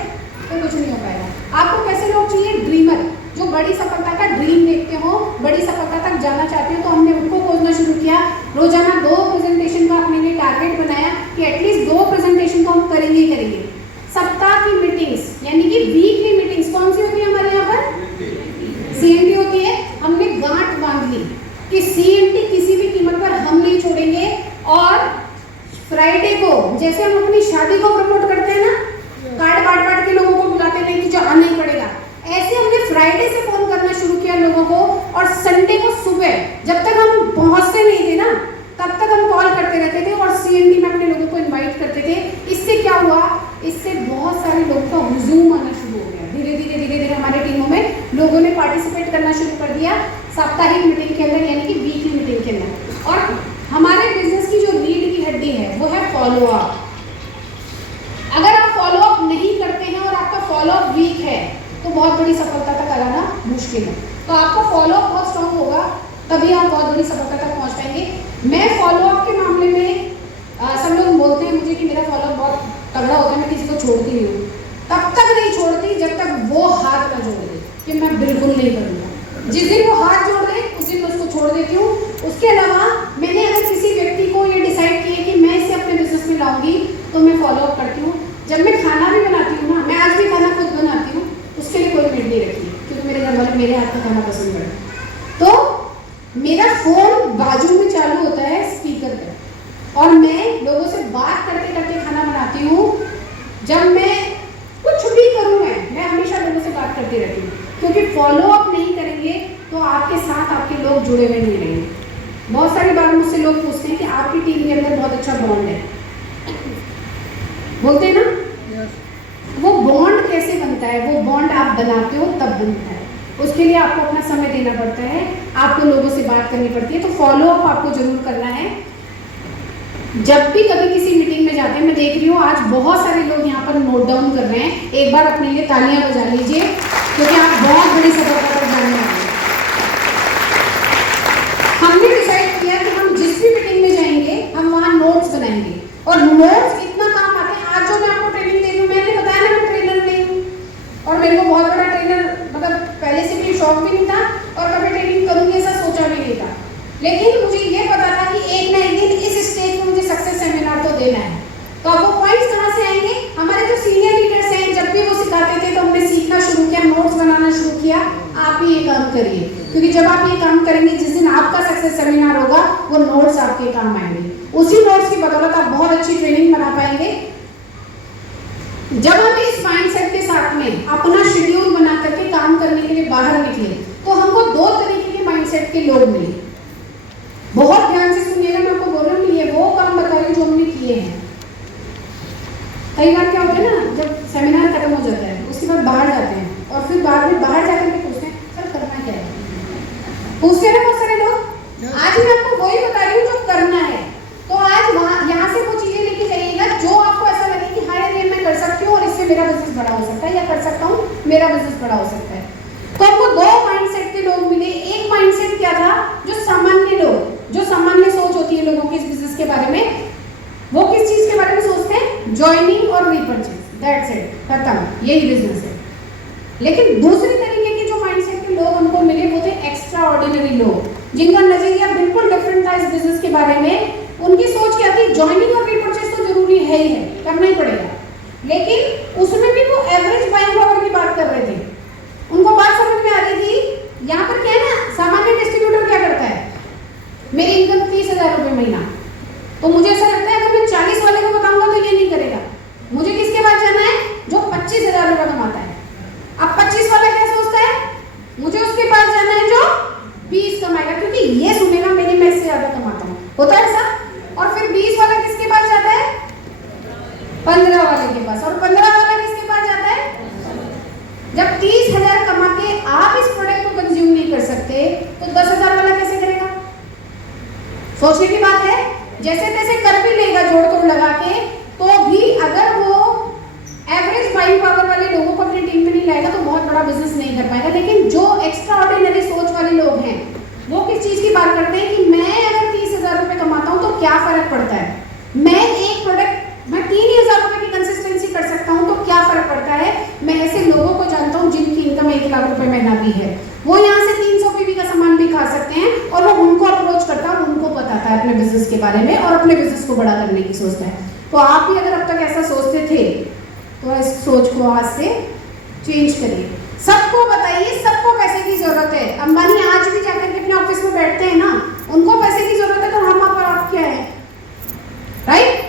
तो कुछ नहीं हो पाएगा। आपको कैसे लोग चाहिए? ड्रीमर, जो बड़ी सफलता का ड्रीम देखते हो, बड़ी सफलता तक जाना चाहते हो। तो हमने उनको खोजना शुरू किया। रोजाना 2 प्रेजेंटेशन का अपने लिए टारगेट बनाया कि एटलीस्ट 2 प्रेजेंटेशन तो हम करेंगे ही करेंगे। सप्ताह की मीटिंग्स यानी कि वीकली मीटिंग्स कौन सी होती है हमारे यहाँ पर? CMT होती है। हमने गांठ बांध ली कि CMT किसी भी कीमत पर हम नहीं छोड़ेंगे। और फ्राइडे को, जैसे हम अपनी शादी को प्रमोट करते हैं ना, कार्ड बांट के लोगों को बुलाते हैं कि जो आना ही पड़ेगा, ऐसे हमने फ्राइडे से फोन करना शुरू किया लोगों को। और संडे को सुबह जब तक हम पहुंचते नहीं थे ना, तब तक हम कॉल करते रहते थे और CND में अपने लोगों को इनवाइट करते थे। इससे क्या हुआ, इससे बहुत सारे लोगों का हुजूम आना शुरू हो गया। धीरे धीरे हमारे टीमों में लोगों ने पार्टिसिपेट करना शुरू कर दिया साप्ताहिक मीटिंग के अंदर, यानी कि वीकली मीटिंग के अंदर। और हमारे बिजनेस की जो रीढ़ की हड्डी है वो है फॉलो अप। अगर आप फॉलो अप नहीं करते हैं और आपका फॉलो अप वीक है तो बहुत बड़ी सफलता तक आना मुश्किल है। तो आपका फॉलो अप बहुत स्ट्रॉन्ग होगा, तभी आप बहुत बड़ी सफलता तक पहुंच पाएंगे। मैं फॉलो अप के मामले में सब लोग बोलते हैं मुझे कि मेरा फॉलो अप बहुत तगड़ा होता है, मैं किसी को छोड़ती नहीं हूँ। तब तक नहीं छोड़ती जब तक वो हाथ ना जोड़ दे कि मैं बिल्कुल नहीं करूँगा। जिस दिन वो हाथ जोड़ दे उस दिन मैं उसको छोड़ देती हूँ। उसके अलावा मैंने अगर किसी व्यक्ति को ये डिसाइड किया कि मैं इसे अपने बिजनेस में लाऊंगी तो मैं फॉलो अप करती हूँ। जब मैं खाना भी बनाती हूँ ना, मैं आज भी खाना खुद बनाती हूँ, उसके लिए कोई मेड नहीं रखी क्योंकि मेरे घर वाले मेरे हाथ का खाना पसंद करते। तो मेरा फोन बाजू में चालू होता है स्पीकर पे और मैं लोगों से बात करते करते खाना बनाती हूँ। जब मैं कुछ भी करूँ मैं हमेशा लोगों से बात करती रहती हूँ, क्योंकि फॉलो अप नहीं करेंगे तो आपके साथ आपके लोग जुड़े हुए नहीं रहेंगे। बहुत सारी बार मुझसे लोग पूछते हैं कि आपकी टीम के अंदर बहुत अच्छा बॉन्ड है, बोलते हैं ना। वो बॉन्ड कैसे बनता है? वो बॉन्ड आप बनाते हो तब बनता है। उसके लिए आपको अपना समय देना पड़ता है, आपको लोगों से बात करनी पड़ती है। तो फॉलो अप आपको जरूर करना है। जब भी कभी किसी मीटिंग में जाते हैं, मैं देख रही हूँ आज बहुत सारे लोग यहाँ पर नोट डाउन कर रहे हैं। एक बार अपने लिए तालियां बजा लीजिए क्योंकि आप बहुत बड़ी सफलता पर जाने वाले हैं। हमने डिसाइड किया कि हम जिस भी मीटिंग में जाएंगे हम वहाँ नोट्स बनाएंगे और नोट्स इतना काम आते हैं। आज जो मैं आपको ट्रेनिंग दे रही हूँ, मैंने बताया ना मैं ट्रेनर नहीं हूँ और मेरे को बहुत बड़ा ट्रेनर मतलब पहले से भी शौक भी नहीं था और कभी ट्रेनिंग करूँगी ऐसा सोचा भी नहीं था। लेकिन मुझे ये पता था कि एक ना एक दिन इस स्टेज पे मुझे सक्सेस सेमिनार तो देना है। तो अब वो पॉइंट्स कहाँ से आएंगे? हमारे जो सीनियर लीडर्स हैं जब भी वो सिखाते थे तो हमने सीखना शुरू किया, नोट्स बनाना शुरू किया। आप ही ये काम करिए, क्योंकि जब आप ये काम करेंगे जिस दिन आपका सक्सेस सेमिनार होगा वो नोट्स आपके काम आएंगे। उसी नोट्स की बदौलत आप बहुत अच्छी ट्रेनिंग बना पाएंगे। जब हम इस माइंडसेट के साथ में अपना शेड्यूल बना करके काम करने के लिए बाहर निकले तो हमको दो तरीके के माइंडसेट के लोग मिले। बहुत ध्यान से सुनिएगा, मैं आपको बोल रही हूँ ये वो काम बता रही हूँ जो हमने किए हैं। कई बार क्या होता है ना, जब सेमिनार खत्म हो जाता है उसके बाद बाहर जाते हैं और फिर बाद में बाहर जाकर के पूछते हैं सर करना क्या है, पूछते हैं ना बहुत सारे लोग। आज मैं आपको वही बता रही हूँ जो करना है। तो आज वहाँ यहाँ से वो चीजें लेके जाइएगा जो आपको ऐसा लगे कि हाँ यार ये मैं कर सकती हूँ और इससे मेरा बिजनेस बड़ा हो सकता है, या कर सकता हूँ मेरा बिजनेस बड़ा हो सकता है। तो हमको दो माइंडसेट के लोग मिले। एक माइंडसेट क्या था, जो सामान्य लोग, जो सामान्य सोच होती है लोगों की इस बिजनेस के बारे में, वो किस चीज के बारे में सोचते हैं? ज्वाइनिंग और रीपर्चेज, दैट्स इट, खत्म, यही बिजनेस है। लेकिन दूसरी तरीके के जो माइंडसेट के लोग हमको मिले वो थे एक्स्ट्रा ऑर्डिनरी लोग, जिनका नजरिया बिल्कुल डिफरेंट था इस बिजनेस के बारे में। उनकी सोच क्या थी? ज्वाइनिंग और रीपर्चेज तो जरूरी है ही है, करना ही पड़ेगा, लेकिन उसमें भी वो एवरेज बाइंग पावर की बात कर रहे थे। उनको बात समझ में आ रही थी। यहाँ पर क्या है ना, सामान्य डिस्ट्रीब्यूटर क्या करता है, मेरी इनकम 30,000 रुपये महीना, तो मुझे ऐसा लगता है अगर मैं 40 वाले को बताऊंगा तो ये नहीं करेगा। मुझे किसके पास जाना है? जो 25,000 रुपये कमाता है। अब 25 वाला क्या सोचता है? मुझे उसके पास जाना है जो 20 कमाएगा, क्योंकि ये सुनेगा मेरी मैं इससे ज्यादा कमाता हूँ, होता है ऐसा। और फिर 20 वाला किसके पास जाता है? 15 वाले के पास। और 15 वाला किसके पास जाता है? जब 30,000 कमा के आप इस प्रोडक्ट को कंज्यूम नहीं कर सकते तो 10,000 वाला कैसे करेगा? सोचने की बात है। जैसे तैसे कर भी लेगा जोड़ तोड़ लगा के, तो भी अगर वो एवरेज बाइंग पावर वाले लोगों को अपनी टीम में नहीं लाएगा तो बहुत बड़ा बिजनेस नहीं कर पाएगा। लेकिन जो एक्स्ट्रा ऑर्डिनरी सोच वाले लोग हैं वो किस चीज की बात करते हैं कि मैं अगर 30,000 रुपये कमाता हूँ तो क्या फर्क पड़ता है, मैं एक प्रोडक्ट मैं 3,000 रुपये की कंसिस्टेंसी कर सकता हूँ तो क्या फर्क पड़ता है। मैं ऐसे लोगों को जानता हूँ जिनकी इनकम 1 लाख रुपए महीना भी है, वो यहाँ से 300 पीवी का सामान भी खा सकते हैं और वो उनको अप्रोच करता है, उनको बताता है अपने बिजनेस के बारे में और अपने बिजनेस को बड़ा करने की सोचता है। तो आप भी अगर अब तक ऐसा सोचते थे तो इस सोच को आज से चेंज करिए। सबको बताइए सबको पैसे की जरूरत है। अंबानी आज भी जाकर के अपने ऑफिस में बैठते हैं ना, उनको पैसे की जरूरत है, तो हम आप क्या है, राइट।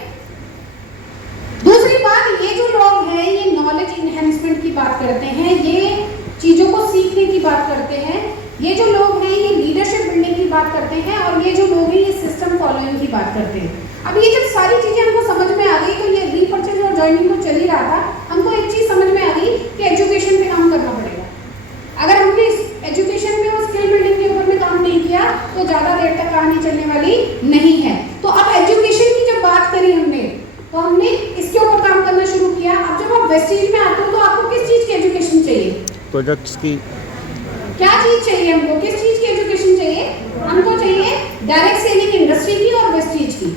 दूसरी बात, ये जो लोग हैं ये नॉलेज इनहेंसमेंट की बात करते हैं, ये चीजों को सीखने की बात करते हैं। ये जो लोग हैं ये की बात करते हैं। अब ये जब सारी चीज़ें हमको समझ में आ गई, तो ये रीपर्चेज और ज्वाइनिंग को चल ही रहा था, हमको एक चीज़ समझ में आ गई कि एजुकेशन पे काम करना पड़ेगा। अगर हमने एजुकेशन में और स्किल बिल्डिंग के ऊपर में काम नहीं किया तो ज़्यादा देर तक कहानी चलने वाली नहीं है। तो अब एजुकेशन की जब बात करी हमने, तो हमने इसके ऊपर काम करना शुरू किया। अब जब आप वेस्टीज में आते हो तो आपको किस चीज़ की एजुकेशन चाहिए? प्रोडक्ट्स की। क्या चीज़ चाहिए हमको? किस चीज़ की एजुकेशन चाहिए? हमको चाहिए डायरेक्ट सेलिंग इंडस्ट्री की और वेस्टीज की।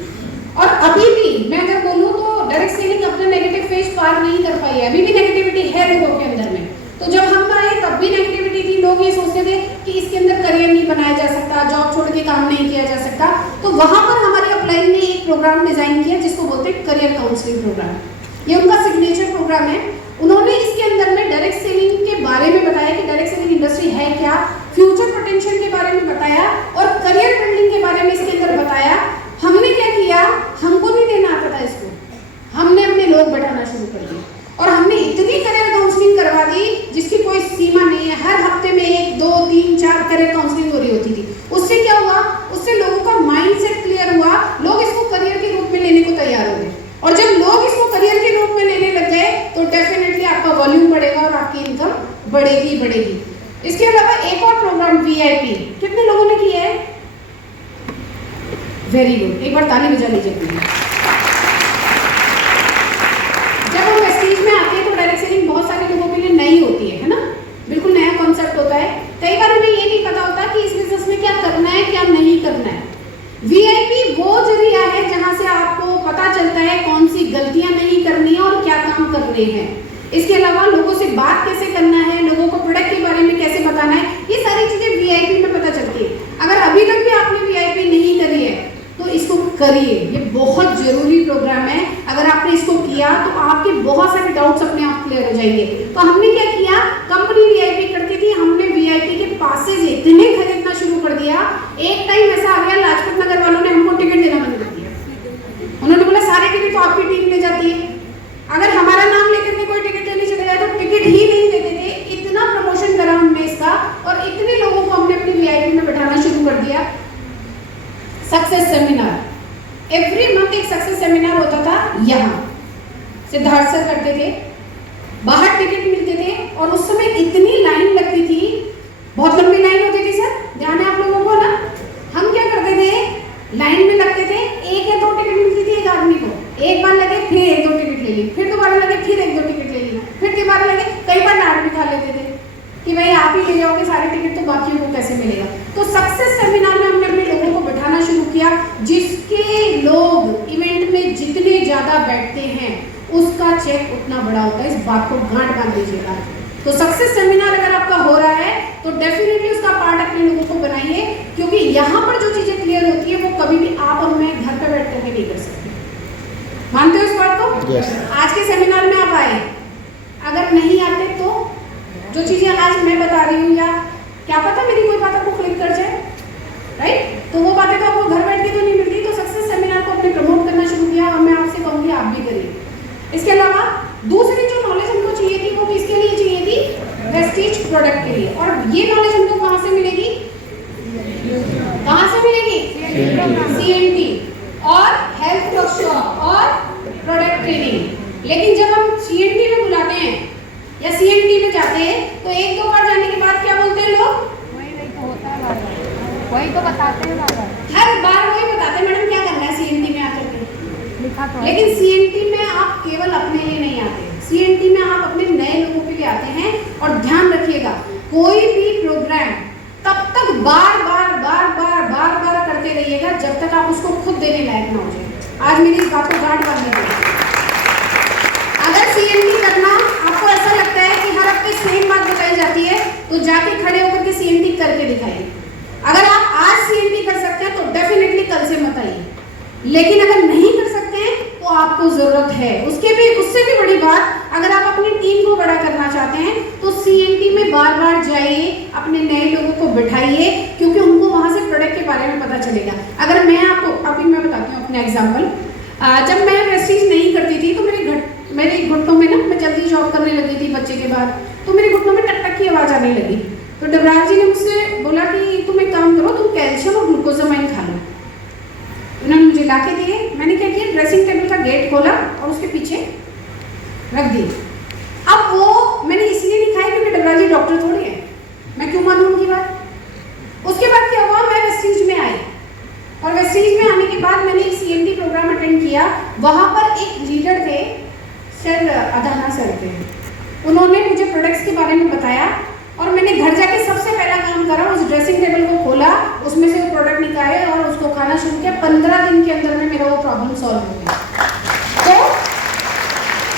और अभी भी मैं अगर बोलूँ तो डायरेक्ट सेलिंग अपना नेगेटिव फेज पार नहीं कर पाई है, अभी भी नेगेटिविटी है लोगों के अंदर में। तो जब हम आए तब भी नेगेटिविटी थी, लोग ये सोचते थे कि इसके अंदर करियर नहीं बनाया जा सकता, जॉब छोड़ के काम नहीं किया जा सकता। तो वहाँ पर हमारी अपलाइन ने एक प्रोग्राम डिजाइन किया जिसको बोलते हैं करियर काउंसलिंग प्रोग्राम। ये उनका सिग्नेचर प्रोग्राम है। उन्होंने इसके अंदर में डायरेक्ट सेलिंग के बारे में बताया कि डायरेक्ट सेलिंग इंडस्ट्री है क्या, फ्यूचर पोटेंशियल के बारे में बताया और करियर बिल्डिंग के बारे में इसके अंदर बताया। हमने क्या किया, हमको नहीं देना आता था इसको, हमने अपने लोग बैठाना शुरू कर दिए और हमने इतनी करियर काउंसलिंग करवा दी जिसकी कोई सीमा नहीं है। हर हफ्ते में 1, 2, 3, 4 करियर काउंसलिंग हो रही होती थी। उससे क्या हुआ, उससे लोगों का माइंड सेट क्लियर हुआ, लोग इसको करियर के रूप में लेने को तैयार हो गए। और जब लोग इसको करियर के रूप में लेने लग गए तो डेफिनेटली आपका वॉल्यूम बढ़ेगा और आपकी इनकम बढ़ेगी बढ़ेगी। इसके अलावा एक और प्रोग्राम वीआईपी, कितने लोगों ने किया है? वेरी गुड, एक बार ताली बजा लीजिए। जब हम वेस्टीज में आते हैं तो डायरेक्ट सेलिंग बहुत सारे लोगों के लिए नई होती है ना, बिल्कुल नया कॉन्सेप्ट होता है। कई बार उन्हें ये नहीं पता होता कि इस बिजनेस में क्या करना है क्या नहीं करना है। वीआईपी वो जरिया है जहां से आपको पता चलता है कौन सी गलतियां नहीं करनी है और क्या काम करने हैं। इसके अलावा लोगों से बात कैसे करना है, लोगों को प्रोडक्ट के बारे में कैसे बताना है, ये सारी चीजें वीआईपी में पता चलती है। अगर अभी तक भी आपने वीआईपी नहीं करी है तो इसको करिए, ये बहुत जरूरी प्रोग्राम है। अगर आपने इसको किया तो आपके बहुत सारे डाउट्स अपने आप क्लियर हो जाएंगे। तो हमने क्या किया, कंपनी वीआईपी करती थी, हमने वीआईपी के पासेज इतने खरीदना शुरू कर दिया। एक टाइम ऐसा आ गया, लाजपत नगर वालों ने हमको टिकट देना बंद कर दिया। उन्होंने बोला सारे टिकट तो आपकी टीम ले जाती है, अगर हमारा नाम लेकर के कोई टिकट लेने चले जाए तो टिकट ही नहीं देते थे। इतना प्रमोशन करा हमने इसका और इतने लोगों को हमने अपनी वीआईपी में बैठाना शुरू कर दिया। सक्सेस सेमिनार, एवरी मंथ एक सक्सेस सेमिनार होता था। यहाँ सिद्धार्थ सर करते थे, बाहर टिकट मिलते थे और उस समय इतनी लाइन लगती थी, बहुत लंबी लाइन होती थी। सर ध्यान है आप लोगों को ना? हम क्या करते थे, लाइन में लगते थे, 1 या 2 टिकट मिलती थी एक आदमी को। एक बार लगे फिर 1-2 टिकट ले ली, फिर दोबारा लगे फिर 1-2 टिकट ले ली, फिर दोबारा लगे। कई बार डांट भी खा लेते थे कि भाई आप ही ले जाओगे सारे टिकट तो बाकियों को कैसे मिलेगा। तो सक्सेस सेमिनार में हमने अपने लोगों को बैठाना शुरू किया। जिसके लोग इवेंट में जितने ज्यादा बैठते हैं उसका चेक उतना बड़ा होता है। इस बात को गांठ बांध दीजिएगा। तो सक्सेस सेमिनार अगर आपका हो रहा है तो डेफिनेटली उसका पार्ट अपने लोगों को बनाइए, क्योंकि यहाँ पर जो चीजें क्लियर होती है वो कभी भी आप और मैं घर पर बैठ करके नहीं कर सकते। मानते हो इस बात को? yes. आज के सेमिनार में आप आए, अगर नहीं आते तो जो चीजें आज मैं बता रही हूँ, या क्या पता मेरी कोई बात आपको क्लिक कर जाए, राइट? तो वो बातें तो आपको घर बैठ के तो नहीं मिलती। तो सक्सेस सेमिनार को अपने प्रमोट करना शुरू किया और मैं आपसे कहूँगी आप भी करिए। इसके अलावा दूसरी जो नॉलेज हमको चाहिए थी वो किसके लिए चाहिए थी? वेस्टीज प्रोडक्ट के लिए। और ये नॉलेज हमको कहाँ से मिलेगी? कहाँ से मिलेगी? CNT और हेल्थ वर्कशॉप और प्रोडक्ट ट्रेनिंग। लेकिन जब हम CNT में बुलाते हैं या CNT में जाते हैं तो 1-2 बार जाने के बाद क्या बोलते हैं लोग? वही तो बताते हैं बाबा, हर बार वही बताते हैं मैडम क्या करना है CNT में आकर के। लिखा तो लेकिन CNT में आप केवल अपने लिए नहीं आते, CNT में आप अपने नए लोगों के लिए आते हैं। और ध्यान रखिएगा, कोई भी प्रोग्राम तब तक बार बार करते रहिएगा जब तक आप उसको खुद देने लायक ना हो जाए। आज मेरी इस बात को गांठ बांधने दीजिए। अगर CNT करना आपको ऐसा लगता है कि हर हफ्ते सेम बात बताई जाती है तो जाके खड़े होकर के CNT करके दिखाइए। अगर आप आज CNT कर सकते हैं तो डेफिनेटली कल से मत आइए, लेकिन अगर नहीं कर सकते हैं तो आपको जरूरत है उससे भी बड़ी बात, अगर आप अपनी टीम को बड़ा करना चाहते हैं तो CNT में बार जाइए, अपने नए लोगों को बिठाइए, क्योंकि उनको वहां से प्रोडक्ट के बारे में पता चलेगा। अगर मैं आपको अभी मैं बताती हूँ अपना एग्जाम्पल। जब मैं वेस्टीज नहीं करती थी तो मेरे घुटनों में ना, मैं जल्दी जॉब करने लगी थी बच्चे के बाद, तो मेरे घुटनों में टक टक की आवाज आने लगी। तो डबराज जी ने मुझसे बोला कि तुम एक काम करो, तुम कैल्शियम और ग्लूकोजामाइन खा लो। उन्होंने मुझे ला के दिए, मैंने क्या किया, ड्रेसिंग टेबल का गेट खोला और उसके पीछे रख दिए। अब वो मैंने इसलिए नहीं खाई क्योंकि डबरा जी डॉक्टर थोड़ी है, मैं क्यों मानूं उनकी बात। उसके बाद क्या हुआ, मैं वेस्टीज में आई और वेस्टीज में आने के बाद मैंने एक CMT प्रोग्राम अटेंड किया। वहाँ पर एक लीडर थे, सर अदाना सर थे, उन्होंने मुझे प्रोडक्ट्स के बारे में बताया और मैंने घर जाके सबसे पहला काम करा, उस ड्रेसिंग टेबल को खोला, उसमें से वो प्रोडक्ट निकाले और उसको खाना शुरू किया। 15 दिन के अंदर में मेरा वो प्रॉब्लम सॉल्व हो गया। तो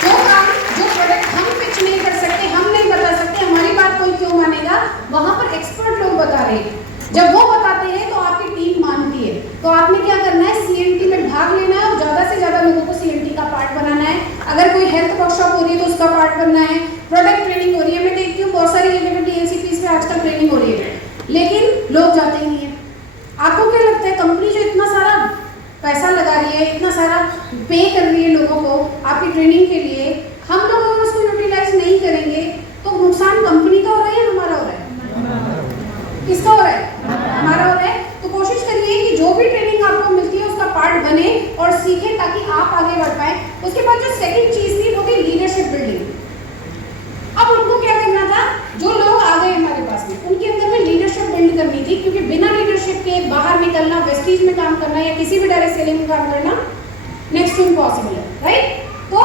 जो काम, जो प्रोडक्ट हम पिच नहीं कर सकते, हम नहीं बता सकते, हमारी बात कोई क्यों मानेगा, वहाँ पर एक्सपर्ट लोग बता रहे हैं। जब वो बताते हैं तो आपकी टीम मानती है। तो आपने क्या करना है, CMT में भाग लेना है और ज़्यादा से ज़्यादा लोगों को CMT का पार्ट बनाना है। अगर कोई हेल्थ वर्कशॉप हो रही है तो उसका पार्ट बनना है, प्रोडक्ट ट्रेनिंग हो रही है, मैं देखती हूँ बहुत सारी जगह पर DLCPs में आजकल ट्रेनिंग हो रही है, लेकिन लोग जाते ही नहीं है। आपको क्या लगता है, कंपनी जो इतना सारा पैसा लगा रही है, इतना सारा पे कर रही है लोगों को आपकी ट्रेनिंग के लिए, हम लोग अगर उसको यूटिलाइज नहीं करेंगे तो नुकसान कंपनी का हो रहा है या हमारा हो रहा है? किसका हो रहा है? हमारा हो रहा है। तो कोशिश करिए कि जो भी ट्रेनिंग आपको मिलती है उसका पार्ट बने और सीखे ताकि आप आगे बढ़ पाए। उसके बाद जो सेकंड चीज थी वो थी लीडरशिप बिल्डिंग। अब उनको क्या करना था, जो लोग आ गए हमारे पास में, उनके अंदर में लीडरशिप बिल्ड करनी थी, क्योंकि बिना लीडरशिप के बाहर निकलना, वेस्टीज में काम करना या किसी भी डायरेक्ट सेलिंग में काम करना नेक्स्ट टू इम्पॉसिबल है, राइट। तो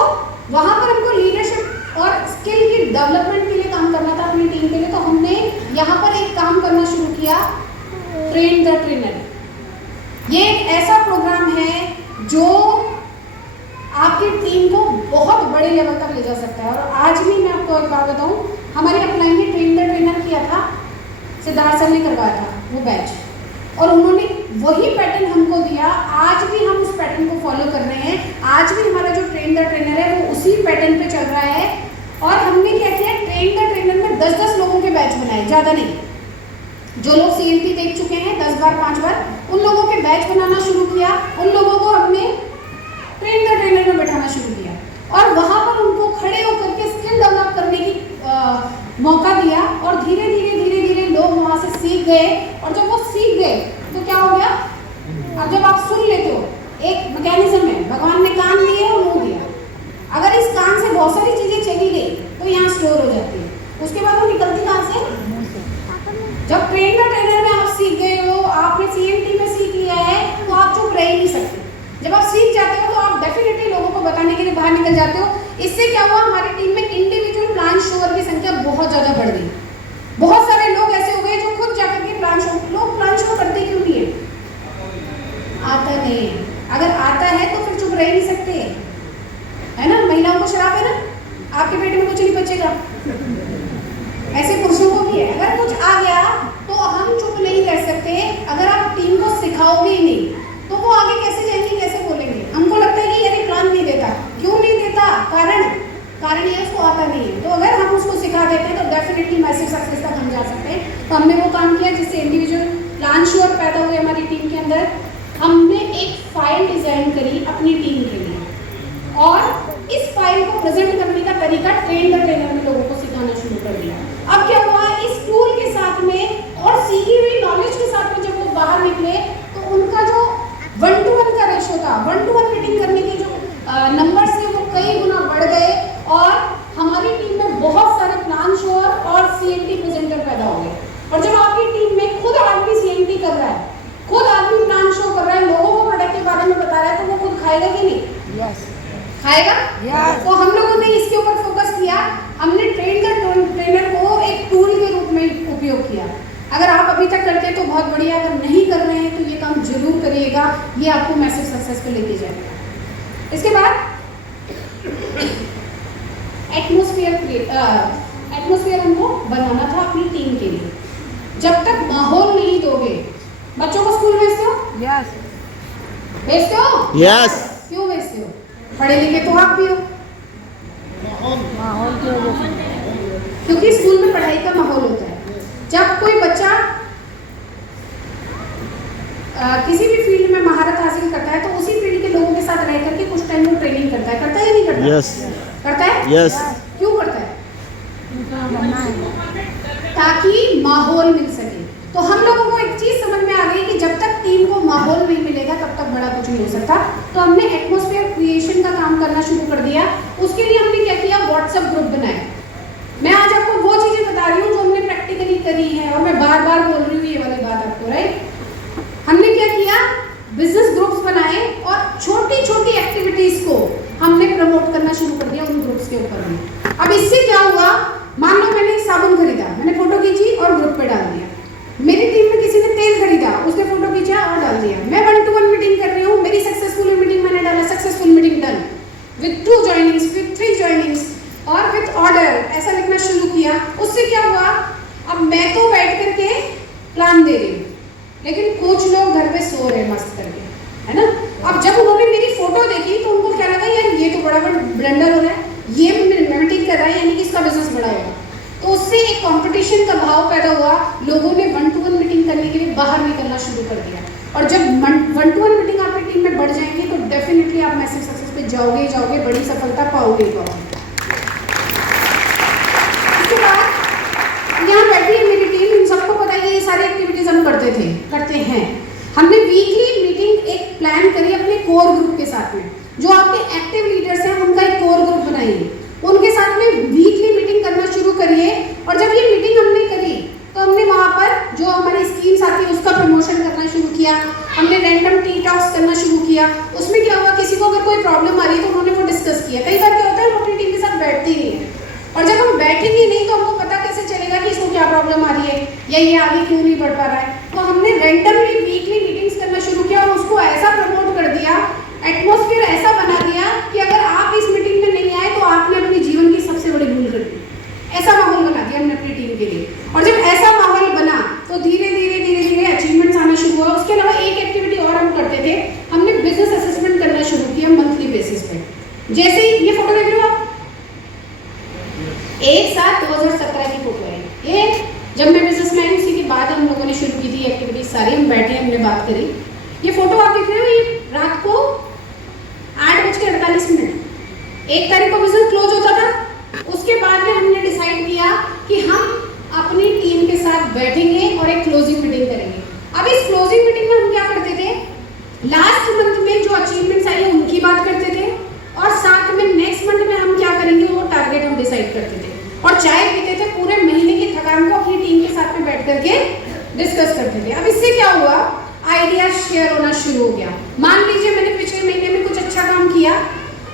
वहां पर हमको लीडरशिप और स्किल की डेवलपमेंट के लिए काम करना था अपनी टीम के लिए। तो हमने यहाँ पर एक काम करना शुरू किया, ट्रेन द ट्रेनर। ये एक ऐसा प्रोग्राम है जो आपकी टीम को बहुत बड़े लेवल तक ले जा सकता है। और आज भी मैं आपको एक बात बताऊं, हमारे अपलाइन में ट्रेन द ट्रेनर किया था, सिद्धार्थ सर ने करवाया था वो बैच, और उन्होंने वही पैटर्न हमको दिया। आज भी हम उस पैटर्न को फॉलो कर रहे हैं। आज भी हमारा जो ट्रेन द ट्रेनर है वो उसी पैटर्न पे चल रहा है। और हमने क्या किया, ट्रेन द ट्रेनर में 10-10 लोगों के बैच बनाए, ज़्यादा नहीं। जो लोग CMT देख चुके हैं 10 बार 5 बार, उन लोगों के बैच बनाना शुरू किया। उन लोगों को हमने ट्रेन द ट्रेनर में बैठाना शुरू किया और वहाँ पर उनको खड़े होकर के स्किल डेवलप करने की मौका दिया। और धीरे धीरे लोग वहाँ से सीख गए। और जब वो सीख गए तो क्या हो गया, अब जब आप सुन लेते हो, एक मैकेनिज्म है, भगवान ने कान दिए और मुंह दिया। अगर इस कान से बहुत सारी चीजें चली गई तो यहाँ स्टोर हो जाती है, उसके बाद वो निकलती कहाँ से? जब ट्रेन द ट्रेनर में आप सीख गए हो, आपने CMT में सीख लिया है, तो आप चुप रह ही नहीं सकते। जब आप सीख जाते हो तो आप डेफिनेटली लोगों को बताने के लिए बाहर निकल जाते हो। इससे क्या हुआ, हमारी टीम में इंडिविजुअल प्लान शोअर की संख्या बहुत ज़्यादा बढ़ गई। बहुत सारे लोग ऐसे हो गए जो खुद जाकर के प्लान शो, लोग प्लान शो करते क्यों नहीं है? आता नहीं है। अगर आता है तो फिर चुप रह नहीं सकते, है ना। महिलाओं को शराब है ना, आपके पेट में कुछ नहीं बचेगा, ऐसे पुरुषों को भी है। अगर कुछ आ गया तो हम चुप नहीं रह सकते। अगर आप टीम को सिखाओगे ही नहीं तो वो आगे कैसे जाएंगे, कैसे बोलेंगे? हमको लगता है कि यदि प्लान नहीं देता, क्यों नहीं देता? कारण ये उसको आता नहीं है। तो अगर हम उसको सिखा देते हैं तो डेफिनेटली मैसिव सक्सेस तक हम जा सकते हैं। तो हमने वो काम किया जिससे इंडिविजुअल प्लान शोअर पैदा हुए हमारी टीम के अंदर। हमने एक फाइल डिजाइन करी अपनी टीम के लिए और इस फाइल को प्रेजेंट करने का तरीका ट्रेन द ट्रेनर में लोगों को सिखाना शुरू कर दिया। अब क्या हुआ, इस टूल के साथ में और सीखी हुई नॉलेज के साथ में जब वो बाहर निकले तो उनका जो 1-to-1 का रेशो था, 1-to-1 मीटिंग करने के जो नंबर्स थे वो कई गुना बढ़ गए। और हमारी टीम में बहुत सारे प्लान शोअर और CMT प्रेजेंटर पैदा हो गए। और जब आपकी टीम में खुद आदमी CMT कर रहा है, खुद आदमी प्लान शो कर रहा है, लोगों को प्रोडक्ट के बारे में बता रहा है, तो वो खुद खाएगा कि नहीं? यस, खाएगा। तो हम लोगों ने इसके ऊपर फोकस किया। हमने ट्रेन द ट्रेनर को एक टूल के रूप में उपयोग किया। अगर आप अभी तक करते हैं तो बहुत बढ़िया, अगर नहीं कर रहे हैं तो ये काम जरूर करिएगा, ये आपको मैसिव सक्सेस पे लेके जाएगा। इसके बाद एटमॉस्फेयर हमको बनाना था अपनी टीम के लिए। जब तक माहौल नहीं दोगे, बच्चों को स्कूल भेजते हो? यस, भेजते हो? यस। क्यों भेजते हो? पढ़े लिखे तो आप भी हो, माहौल की वजह से, क्योंकि स्कूल में पढ़ाई का माहौल होता है। जब कोई बच्चा किसी भी फील्ड में महारत हासिल करता है तो उसी फील्ड के लोगों के साथ रह करके कुछ टाइम वो ट्रेनिंग करता है या नहीं करता? यस। करता है? यस। क्यों करता है? बनना है ताकि माहौल मिल सके। तो हम लोगों को एक चीज समझ में आ गई कि जब तक टीम को माहौल नहीं मिलेगा तब तक बड़ा कुछ नहीं हो सकता। तो हमने एटमॉस्फेयर क्रिएशन का काम करना शुरू कर दिया। उसके लिए हमने क्या किया, व्हाट्सएप ग्रुप बनाए। मैं आज आपको वो चीजें बता रही हूँ जो हमने प्रैक्टिकली करी है और मैं बार बार बोल रही हूँ ये वाली बात आपको, राइट। हमने क्या किया, बिजनेस ग्रुप्स बनाए और छोटी छोटी एक्टिविटीज को हमने प्रमोट करना शुरू कर दिया उन ग्रुप्स के ऊपर में। अब इससे क्या हुआ, मान लो मैंने एक साबुन खरीदा, मैंने फोटो खींची और ग्रुप पे डाल दिया। मेरी टीम में किसी ने तेल खरीदा, उसने फोटो खींचा और डाल दिया। मैं 1-to-1 मीटिंग कर रही हूँ, मेरी सक्सेसफुल मीटिंग मैंने डाला, successful meeting done with 2 joinings, with 3 joinings और विद ऑर्डर, ऐसा लिखना शुरू किया। उससे क्या हुआ, अब मैं तो बैठ करके प्लान दे रही हूँ, लेकिन कुछ लोग घर पे सो रहे मस्त करके, है ना। अब जब उन्होंने मेरी फोटो देखी तो उनको क्या लगा, यार ये तो बड़ा बड़ा ब्लंडर हो रहा है, ये मीटिंग कर रहा है, यानी कि इसका बिजनेस बड़ा होगा। तो उससे एक कंपटीशन का भाव पैदा हुआ। लोगों ने 1-to-1 मीटिंग करने के लिए बाहर निकलना शुरू कर दिया। और जब 1-to-1 मीटिंग आपकी टीम में बढ़ जाएंगी तो डेफिनेटली आप मैसिव सक्सेस पे जाओगे जाओगे, बड़ी सफलता पाओगे पाओगे। इसके बाद यहाँ बैठी है मेरी टीम, इन सबको पता है ये सारी एक्टिविटीज हम करते हैं। हमने वीकली मीटिंग एक प्लान करी अपने कोर ग्रुप के साथ में, जो आपके एक्टिव लीडर्स हैं उनका एक कोर ग्रुप बनाइए, उनके साथ में वीकली मीटिंग करना शुरू करिए। और जब ये मीटिंग हमने करी तो हमने वहाँ पर जो हमारी स्कीम्स आती है उसका प्रमोशन करना शुरू किया। हमने रैंडम टी टॉक्स करना शुरू किया। उसमें क्या हुआ, किसी को अगर कोई प्रॉब्लम आ रही है तो उन्होंने वो डिस्कस किया। कई बार क्या होता है, हम अपनी टीम के साथ बैठते ही नहीं है, और जब हम बैठेंगे नहीं तो हमको पता कैसे चलेगा कि इसको क्या प्रॉब्लम आ रही है या ये आगे क्यों नहीं बढ़ पा रहा है। तो हमने रैंडमली वीकली मीटिंग्स करना शुरू किया और उसको ऐसा प्रमोट कर दिया, एटमॉस्फेयर ऐसा बना दिया कि अगर आप इस मीटिंग में नहीं आए तो आपने अपने जीवन की सबसे बड़ी भूल कर दी। ऐसा माहौल बना दिया हमने अपनी टीम के लिए। और जब ऐसा माहौल बना तो धीरे धीरे अचीवमेंट्स आना शुरू हुआ। उसके अलावा एक एक्टिविटी और हम करते थे, हमने बिजनेस असेसमेंट करना शुरू किया मंथली बेसिस पे। जैसे ही ये फोटो देख रहे हो आप, 1/7/2017 की फोटो है ये। जब मैं बिजनेस में आई उसी के बाद हम लोगों ने शुरू की थी एक्टिविटीज सारी, हम बैठे हमने बात करी। ये फोटो आप देख रहे हो, ये रात को 8:48, 1 तारीख को बिजनेस क्लोज होता था। उसके बाद में हमने डिसाइड किया कि हम अपनी टीम के साथ बैठेंगे और एक क्लोजिंग मीटिंग करेंगे। अब इस क्लोजिंग मीटिंग में हम क्या करते थे, लास्ट मंथ में जो अचीवमेंट्स आई है उनकी बात करते थे और साथ में नेक्स्ट मंथ में हम क्या करेंगे वो टारगेट हम डिसाइड करते थे और चाय पीते थे। पूरे महीने की थकान को अपनी टीम के साथ में बैठ करके डिस्कस करते थे। अब इससे क्या हुआ, आइडिया शेयर होना शुरू हो गया। मान लीजिए मैंने पिछले महीने में कुछ अच्छा काम किया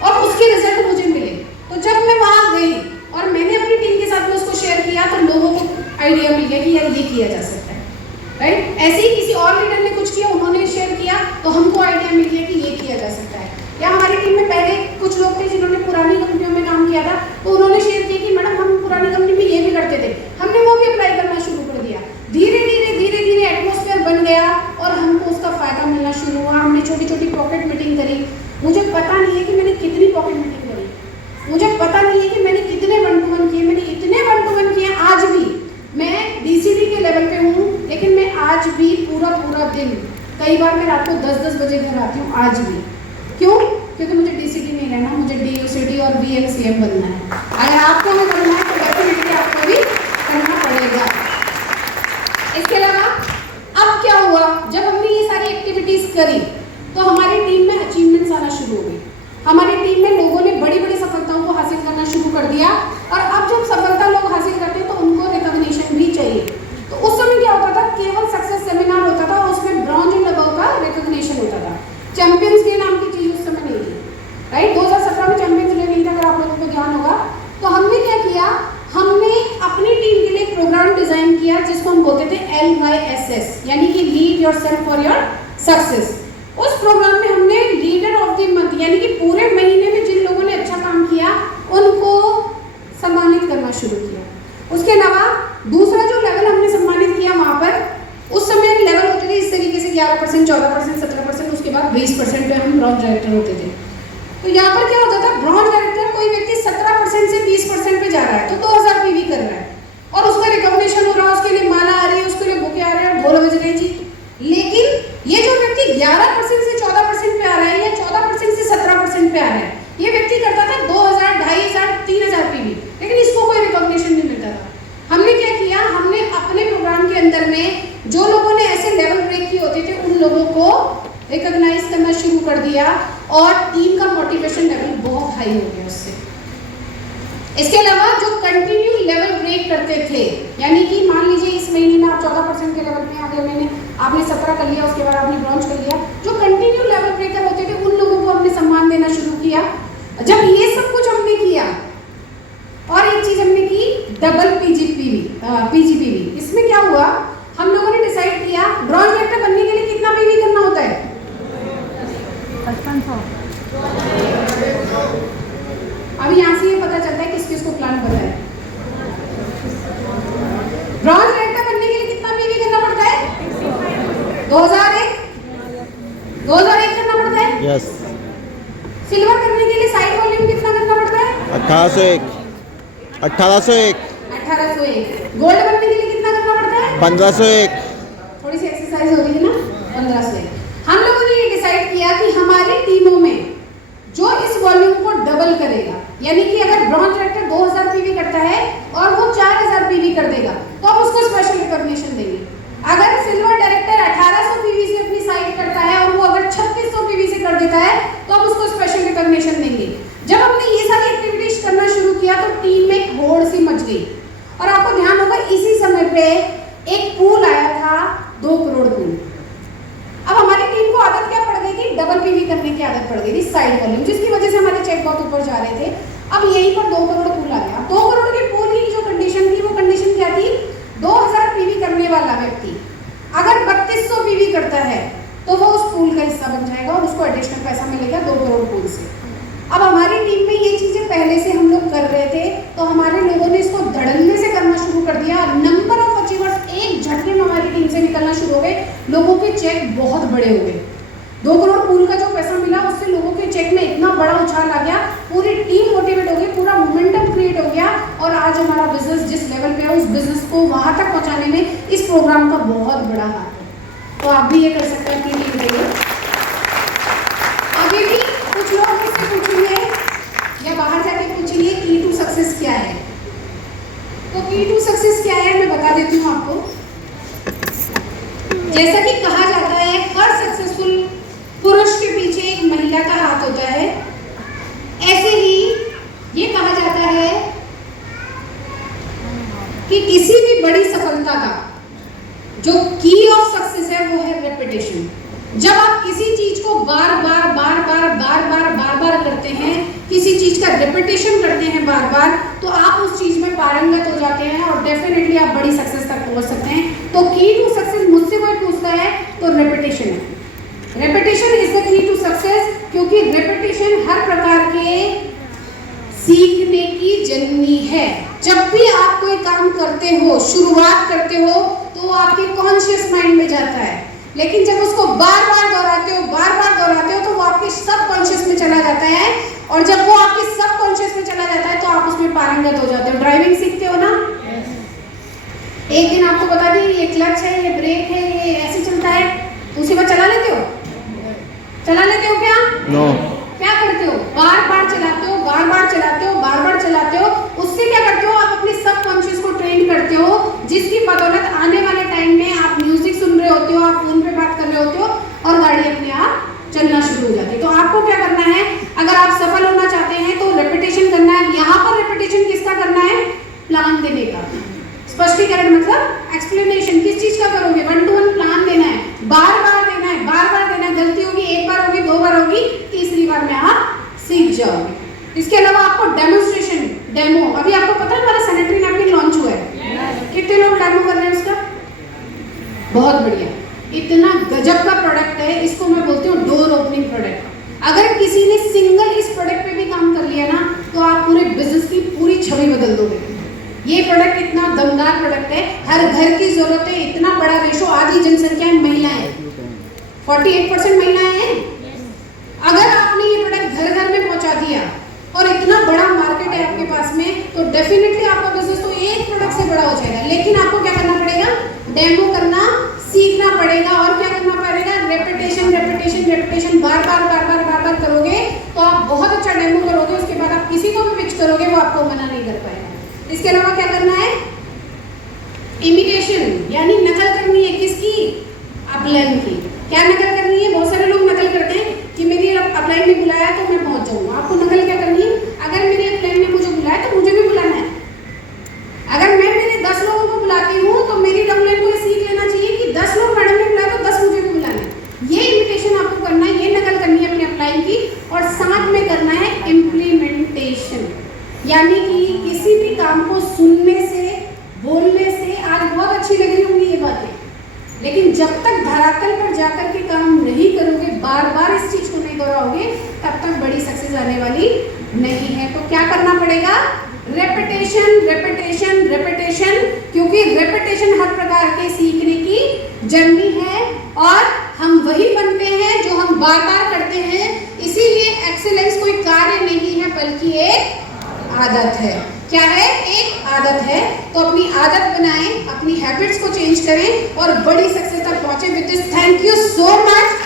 और उसके रिजल्ट मुझे मिले, तो जब मैं वहां गई और मैंने अपनी टीम के साथ में उसको शेयर किया तो लोगों को आइडिया मिल गया कि यार ये किया जा सकता है, राइट। ऐसे ही किसी और लीडर ने कुछ किया, उन्होंने शेयर किया तो हमको आइडिया मिल गया कि ये किया जा सकता है। या हमारी टीम में पहले कुछ लोग थे जिन्होंने पुरानी कंपनियों में काम किया था, तो उन्होंने शेयर किया कि मैडम हम पुरानी कंपनी में ये भी करते थे, हमने वो भी अप्लाई करना शुरू कर दिया। धीरे धीरे एटमॉस्फेयर बन गया और हमको उसका फायदा मिलना शुरू हुआ। हमने छोटी छोटी पॉकेट मीटिंग करी। मुझे पता नहीं है कि मैंने कितनी पॉकेट मीटिंग करी, मुझे पता नहीं है कि मैंने कितने 1-to-1 किए, मैंने इतने 1-to-1 किए। आज भी मैं डीसीडी के लेवल पे हूँ, लेकिन मैं आज भी पूरा दिन, कई बार मैं रात को 10-10 बजे घर आती हूँ आज भी। क्यों? क्योंकि मुझे डीसीडी नहीं रहना, मुझे डीयूसीडी और VNCM बनना है। अगर आपको भी बनना है तो डेफिनेटली आपको भी करना पड़ेगा। इसके अलावा अब क्या हुआ, जब हमने ये सारी एक्टिविटीज करी तो हमारी टीम में अचीवमेंट्स आना शुरू हो गई। हमारी टीम में लोगों ने बड़ी बड़ी सफलताओं को हासिल करना शुरू कर दिया। और अब जब सफलता लोग हासिल करते हैं तो उनको रिकॉग्निशन भी चाहिए। तो उस समय क्या होता था, केवल सक्सेस सेमिनार होता था और उसमें ब्रॉन्ज एंड अबव का रिकॉग्निशन होता था। चैंपियंस डे नाम की चीज उस समय नहीं थी, राइट। 2017 में चैंपियंस डे नहीं था, अगर आप लोगों को ज्ञान होगा। तो हमने क्या किया, हमने अपनी टीम के लिए एक प्रोग्राम डिजाइन किया जिसको हम बोलते थे LYSS, यानी कि lead yourself for your success. उस प्रोग्राम में हमने लीडर ऑफ द मंथ, यानी कि पूरे महीने में जिन लोगों ने अच्छा काम किया उनको सम्मानित करना शुरू किया। उसके अलावा दूसरा जो लेवल हमने सम्मानित किया, वहां पर उस समय लेवल होते थे इस तरीके से 11%, 14%, 17%, उसके बाद 20% पे हम ब्रॉन्ज डायरेक्टर होते थे। तो यहाँ पर क्या होता था, ब्रॉन्ज डायरेक्टर कोई व्यक्ति 17% से 20% पे जा रहा है तो 2000 PV कर रहा है और उसका रिकॉग्निशन हो रहा है, उसके लिए माला आ रही है, उसके लिए बुके आ रहे हैं, ढोल बज रहे जी। लेकिन ये जो व्यक्ति 11% से 14% पे आ रहा है या 14% से 17% पे आ रहा है, ये व्यक्ति करता था 2000, 2500, 3000 PV, लेकिन इसको कोई रिकॉग्निशन नहीं मिलता था। हमने क्या किया, हमने अपने प्रोग्राम के अंदर में जो लोगों ने ऐसे लेवल ब्रेक किए होते थे उन लोगों को किया और टीम का मोटिवेशन लेवल बहुत हाई हो गया उससे। इसके अलावा जो कंटिन्यू लेवल ब्रेक करते थे, यानी कि मान लीजिए इस महीने में आप 14% के लेवल में, अगले महीने आपने 17 कर लिया, उसके बाद आपने ब्रॉन्ज कर लिया, जो कंटिन्यू लेवल ब्रेकर होते थे उन लोगों को हमने सम्मान देना शुरू किया। जब ये सब कुछ हमने किया और एक चीज हमने की, डबल पीजीपीवी। इसमें क्या हुआ, हम लोगों ने डिसाइड किया ब्रॉन्ज डायरेक्टर बनने के लिए कितना पीवी करना होता है? 5500। अभी यहाँ से ये पता चलता है किस किस को प्लान पता है। ब्रॉन्ज डायरेक्टर बनने के लिए कितना पीवी करना पड़ता है? 2001 करना पड़ता है। यस। सिल्वर करने के लिए साइड वॉल्यूम कितना करना पड़ता है? 1801। 1801। गोल्ड बनने के लिए कितना करना पड़ता है? 1501। थोड़ी सी एक्सरसाइज हो रही है ना। 1501। हम लोगों ने ये डिसाइड किया कि हमारी टीमों में जो इस वॉल्यूम को डबल करेगा, यानी कि अगर ब्रॉन्ज डायरेक्टर 2000 पीवी करता है और वो 4000 पीवी कर देगा तो हम उसको स्पेशल रिकॉग्निशन देंगे। अगर सिल्वर डायरेक्टर 1800 पीवी से अपनी साइड करता है और वो अगर 3600 पीवी से कर देता है तो हम उसको स्पेशल रिकॉग्निशन देंगे। जब हमने ये सारी एक्टिविटीज करना शुरू किया तो टीम में एक होड़ सी मच गई और आपको ध्यान होगा इसी समय पे एक पूल आया था, 2 करोड़ पूल। अब हमारी टीम को आदत क्या पड़ गई कि डबल पीवी करने की आदत पड़ गई थी, साइड वॉल्यूम, जिसकी वजह से हमारे चेक बहुत ऊपर जा रहे थे। अब यहीं पर 2 करोड़ पूल आ गया। 2 करोड़ के पूल की जो कंडीशन थी, वो कंडीशन क्या थी? 2000 पीवी करने वाला व्यक्ति अगर 3200 पीवी करता है तो वो उस पूल का हिस्सा बन जाएगा और उसको एडिशनल पैसा मिलेगा 2 करोड़ पूल से। अब हमारी टीम में ये चीजें पहले से हम लोग कर रहे थे, तो हमारे लोगों ने इसको धड़ल्ले से करना शुरू कर दिया। नंबर ऑफ अचीवर्स एक झटके में हमारी टीम से निकलना शुरू हो गए। लोगों के चेक बहुत बड़े हो गए। 2 करोड़ पूल का जो पैसा मिला उससे लोगों के चेक में इतना बड़ा उछाल आ गया, पूरी टीम मोटिवेट हो गई, पूरा मोमेंटम क्रिएट हो गया और आज हमारा बिजनेस जिस लेवल पे है उस बिजनेस को वहां तक पहुंचाने में इस प्रोग्राम का बहुत बड़ा हाथ है। तो आप भी ये कर सकते हैं अपनी टीम के लिए। अभी भी कुछ लोग मुझसे पूछेंगे या बाहर जाके पूछेंगे की टू सक्सेस क्या है। तो की टू सक्सेस क्या है मैं बता देती हूँ आपको। जैसा कि कहा जाता है हर सक्सेसफुल पुरुष के पीछे एक महिला का हाथ होता है, ऐसे ही ये कहा जाता है कि किसी भी बड़ी सफलता का जो की ऑफ सक्सेस है वो है रेपिटेशन। जब आप किसी चीज को बार बार करते हैं, किसी चीज का रेपिटेशन करते हैं बार बार, तो आप उस चीज में पारंगत हो जाते हैं और डेफिनेटली आप बड़ी सक्सेस तक पहुंच सकते हैं। तो की टू सक्सेस मुझसे कोई पूछता है तो रेपिटेशन है। Repetition is the key to success, क्योंकि रेपिटेशन हर प्रकार के सीखने की जननी है। जब भी आप कोई काम करते हो, शुरुआत करते हो, तो आपके कॉन्शियस माइंड में जाता है, लेकिन जब उसको बार बार दोहराते हो तो वो आपके सबकॉन्शियस में चला जाता है, और जब वो आपके सबकॉन्शियस में चला जाता है तो आप उसमें पारंगत हो जाते हो। ड्राइविंग सीखते हो ना, एक दिन आपको बता दी ये क्लच है, ये ब्रेक है, ये ऐसे चलता है, उसी पर चला लेते हो क्या? नो। क्या करते हो? बार बार चलाते हो। उससे क्या करते हो? आप अपने सबकॉन्शियस को ट्रेन करते हो, जिसकी बदौलत आने वाले टाइम में आप म्यूजिक सुन रहे होते हो, आप फोन पे बात कर रहे होते हो और गाड़ी अपने आप चलना शुरू हो जाती है। तो आपको क्या करना है, अगर आप सफल होना चाहते हैं तो रेपिटेशन करना है। यहाँ पर रेपिटेशन किसका करना है? प्लान देने का। स्पष्टीकरण मतलब एक्सप्लेनेशन। किस चीज का करोगे? 1 to 1 प्लान देना है, बार बार देना है। गलती होगी, 1 बार होगी, 2 बार होगी, तीसरी बार में आप सीख जाओगे। इसके अलावा आपको डेमो, अभी आपको पता है हमारा सैनिटरी नैपकिन लॉन्च हुआ है, कितने लोग डेमो कर रहे हैं उसका? बहुत बढ़िया, इतना गजब का प्रोडक्ट है, इसको मैं बोलती हूँ डोर ओपनिंग प्रोडक्ट। अगर किसी ने सिंगल इस प्रोडक्ट पे भी काम कर लिया ना, तो आप पूरे बिजनेस की पूरी छवि बदल दोगे। ये प्रोडक्ट इतना दमदार प्रोडक्ट है, हर घर की जरूरत है, इतना बड़ा रेशो, आधी जनसंख्या महिलाएं, 48% महिलाएं हैं। अगर आपने ये प्रोडक्ट घर घर में पहुंचा दिया और इतना बड़ा मार्केट है आपके पास में, तो डेफिनेटली आपका बिजनेस तो एक प्रोडक्ट से बड़ा हो जाएगा। लेकिन आपको क्या करना पड़ेगा? डेमो करना सीखना पड़ेगा। और क्या करना पड़ेगा? रेपिटेशन, बार बार करोगे तो आप बहुत अच्छा डेमो करोगे। उसके बाद आप किसी को भी पिच करोगे, वो आपको मना नहीं कर पाएगा। इसके अलावा क्या करना है? इमिटेशन, यानी नकल करनी है। किसकी? अपलाइन की। क्या नकल करनी है? बहुत सारे लोग नकल करते हैं कि मेरी अपलाइन ने बुलाया तो मैं पहुंच जाऊंगा। आपको नकल क्या करनी है? अगर मेरे अपलाइन ने मुझे बुलाया तो मुझे भी बुलाना है। अगर मैं मेरे 10 लोगों को बुलाती हूँ तो मेरी डाउनलाइन को सीख लेना चाहिए कि 10 लोग मैडम ने बुलाया तो 10 मुझे भी बुलाना है। ये इमिटेशन आपको करना है, ये नकल करनी है अपने अपलाइन की, और साथ में करना है इम्प्लीमेंटेशन। यानी कि किसी भी काम को सुनने से, बोलने से आज बहुत अच्छी लग रही होंगी ये बातें, लेकिन जब तक धरातल पर जाकर के काम नहीं करोगे, बार बार इस चीज को नहीं दोहराओगे, तब तक बड़ी सक्सेस आने वाली नहीं है। तो क्या करना पड़ेगा? रेपिटेशन, रेपिटेशन, रेपिटेशन, क्योंकि रेपिटेशन हर प्रकार के सीखने की जर्नी है और हम वही बनते हैं जो हम बार बार करते हैं। इसीलिए एक्सीलेंस कोई कार्य नहीं है बल्कि एक आदत है। क्या है? एक आदत है। तो अपनी आदत बनाएं, अपनी हैबिट्स को चेंज करें और बड़ी सक्सेस तक पहुंचे। With this thank you so much.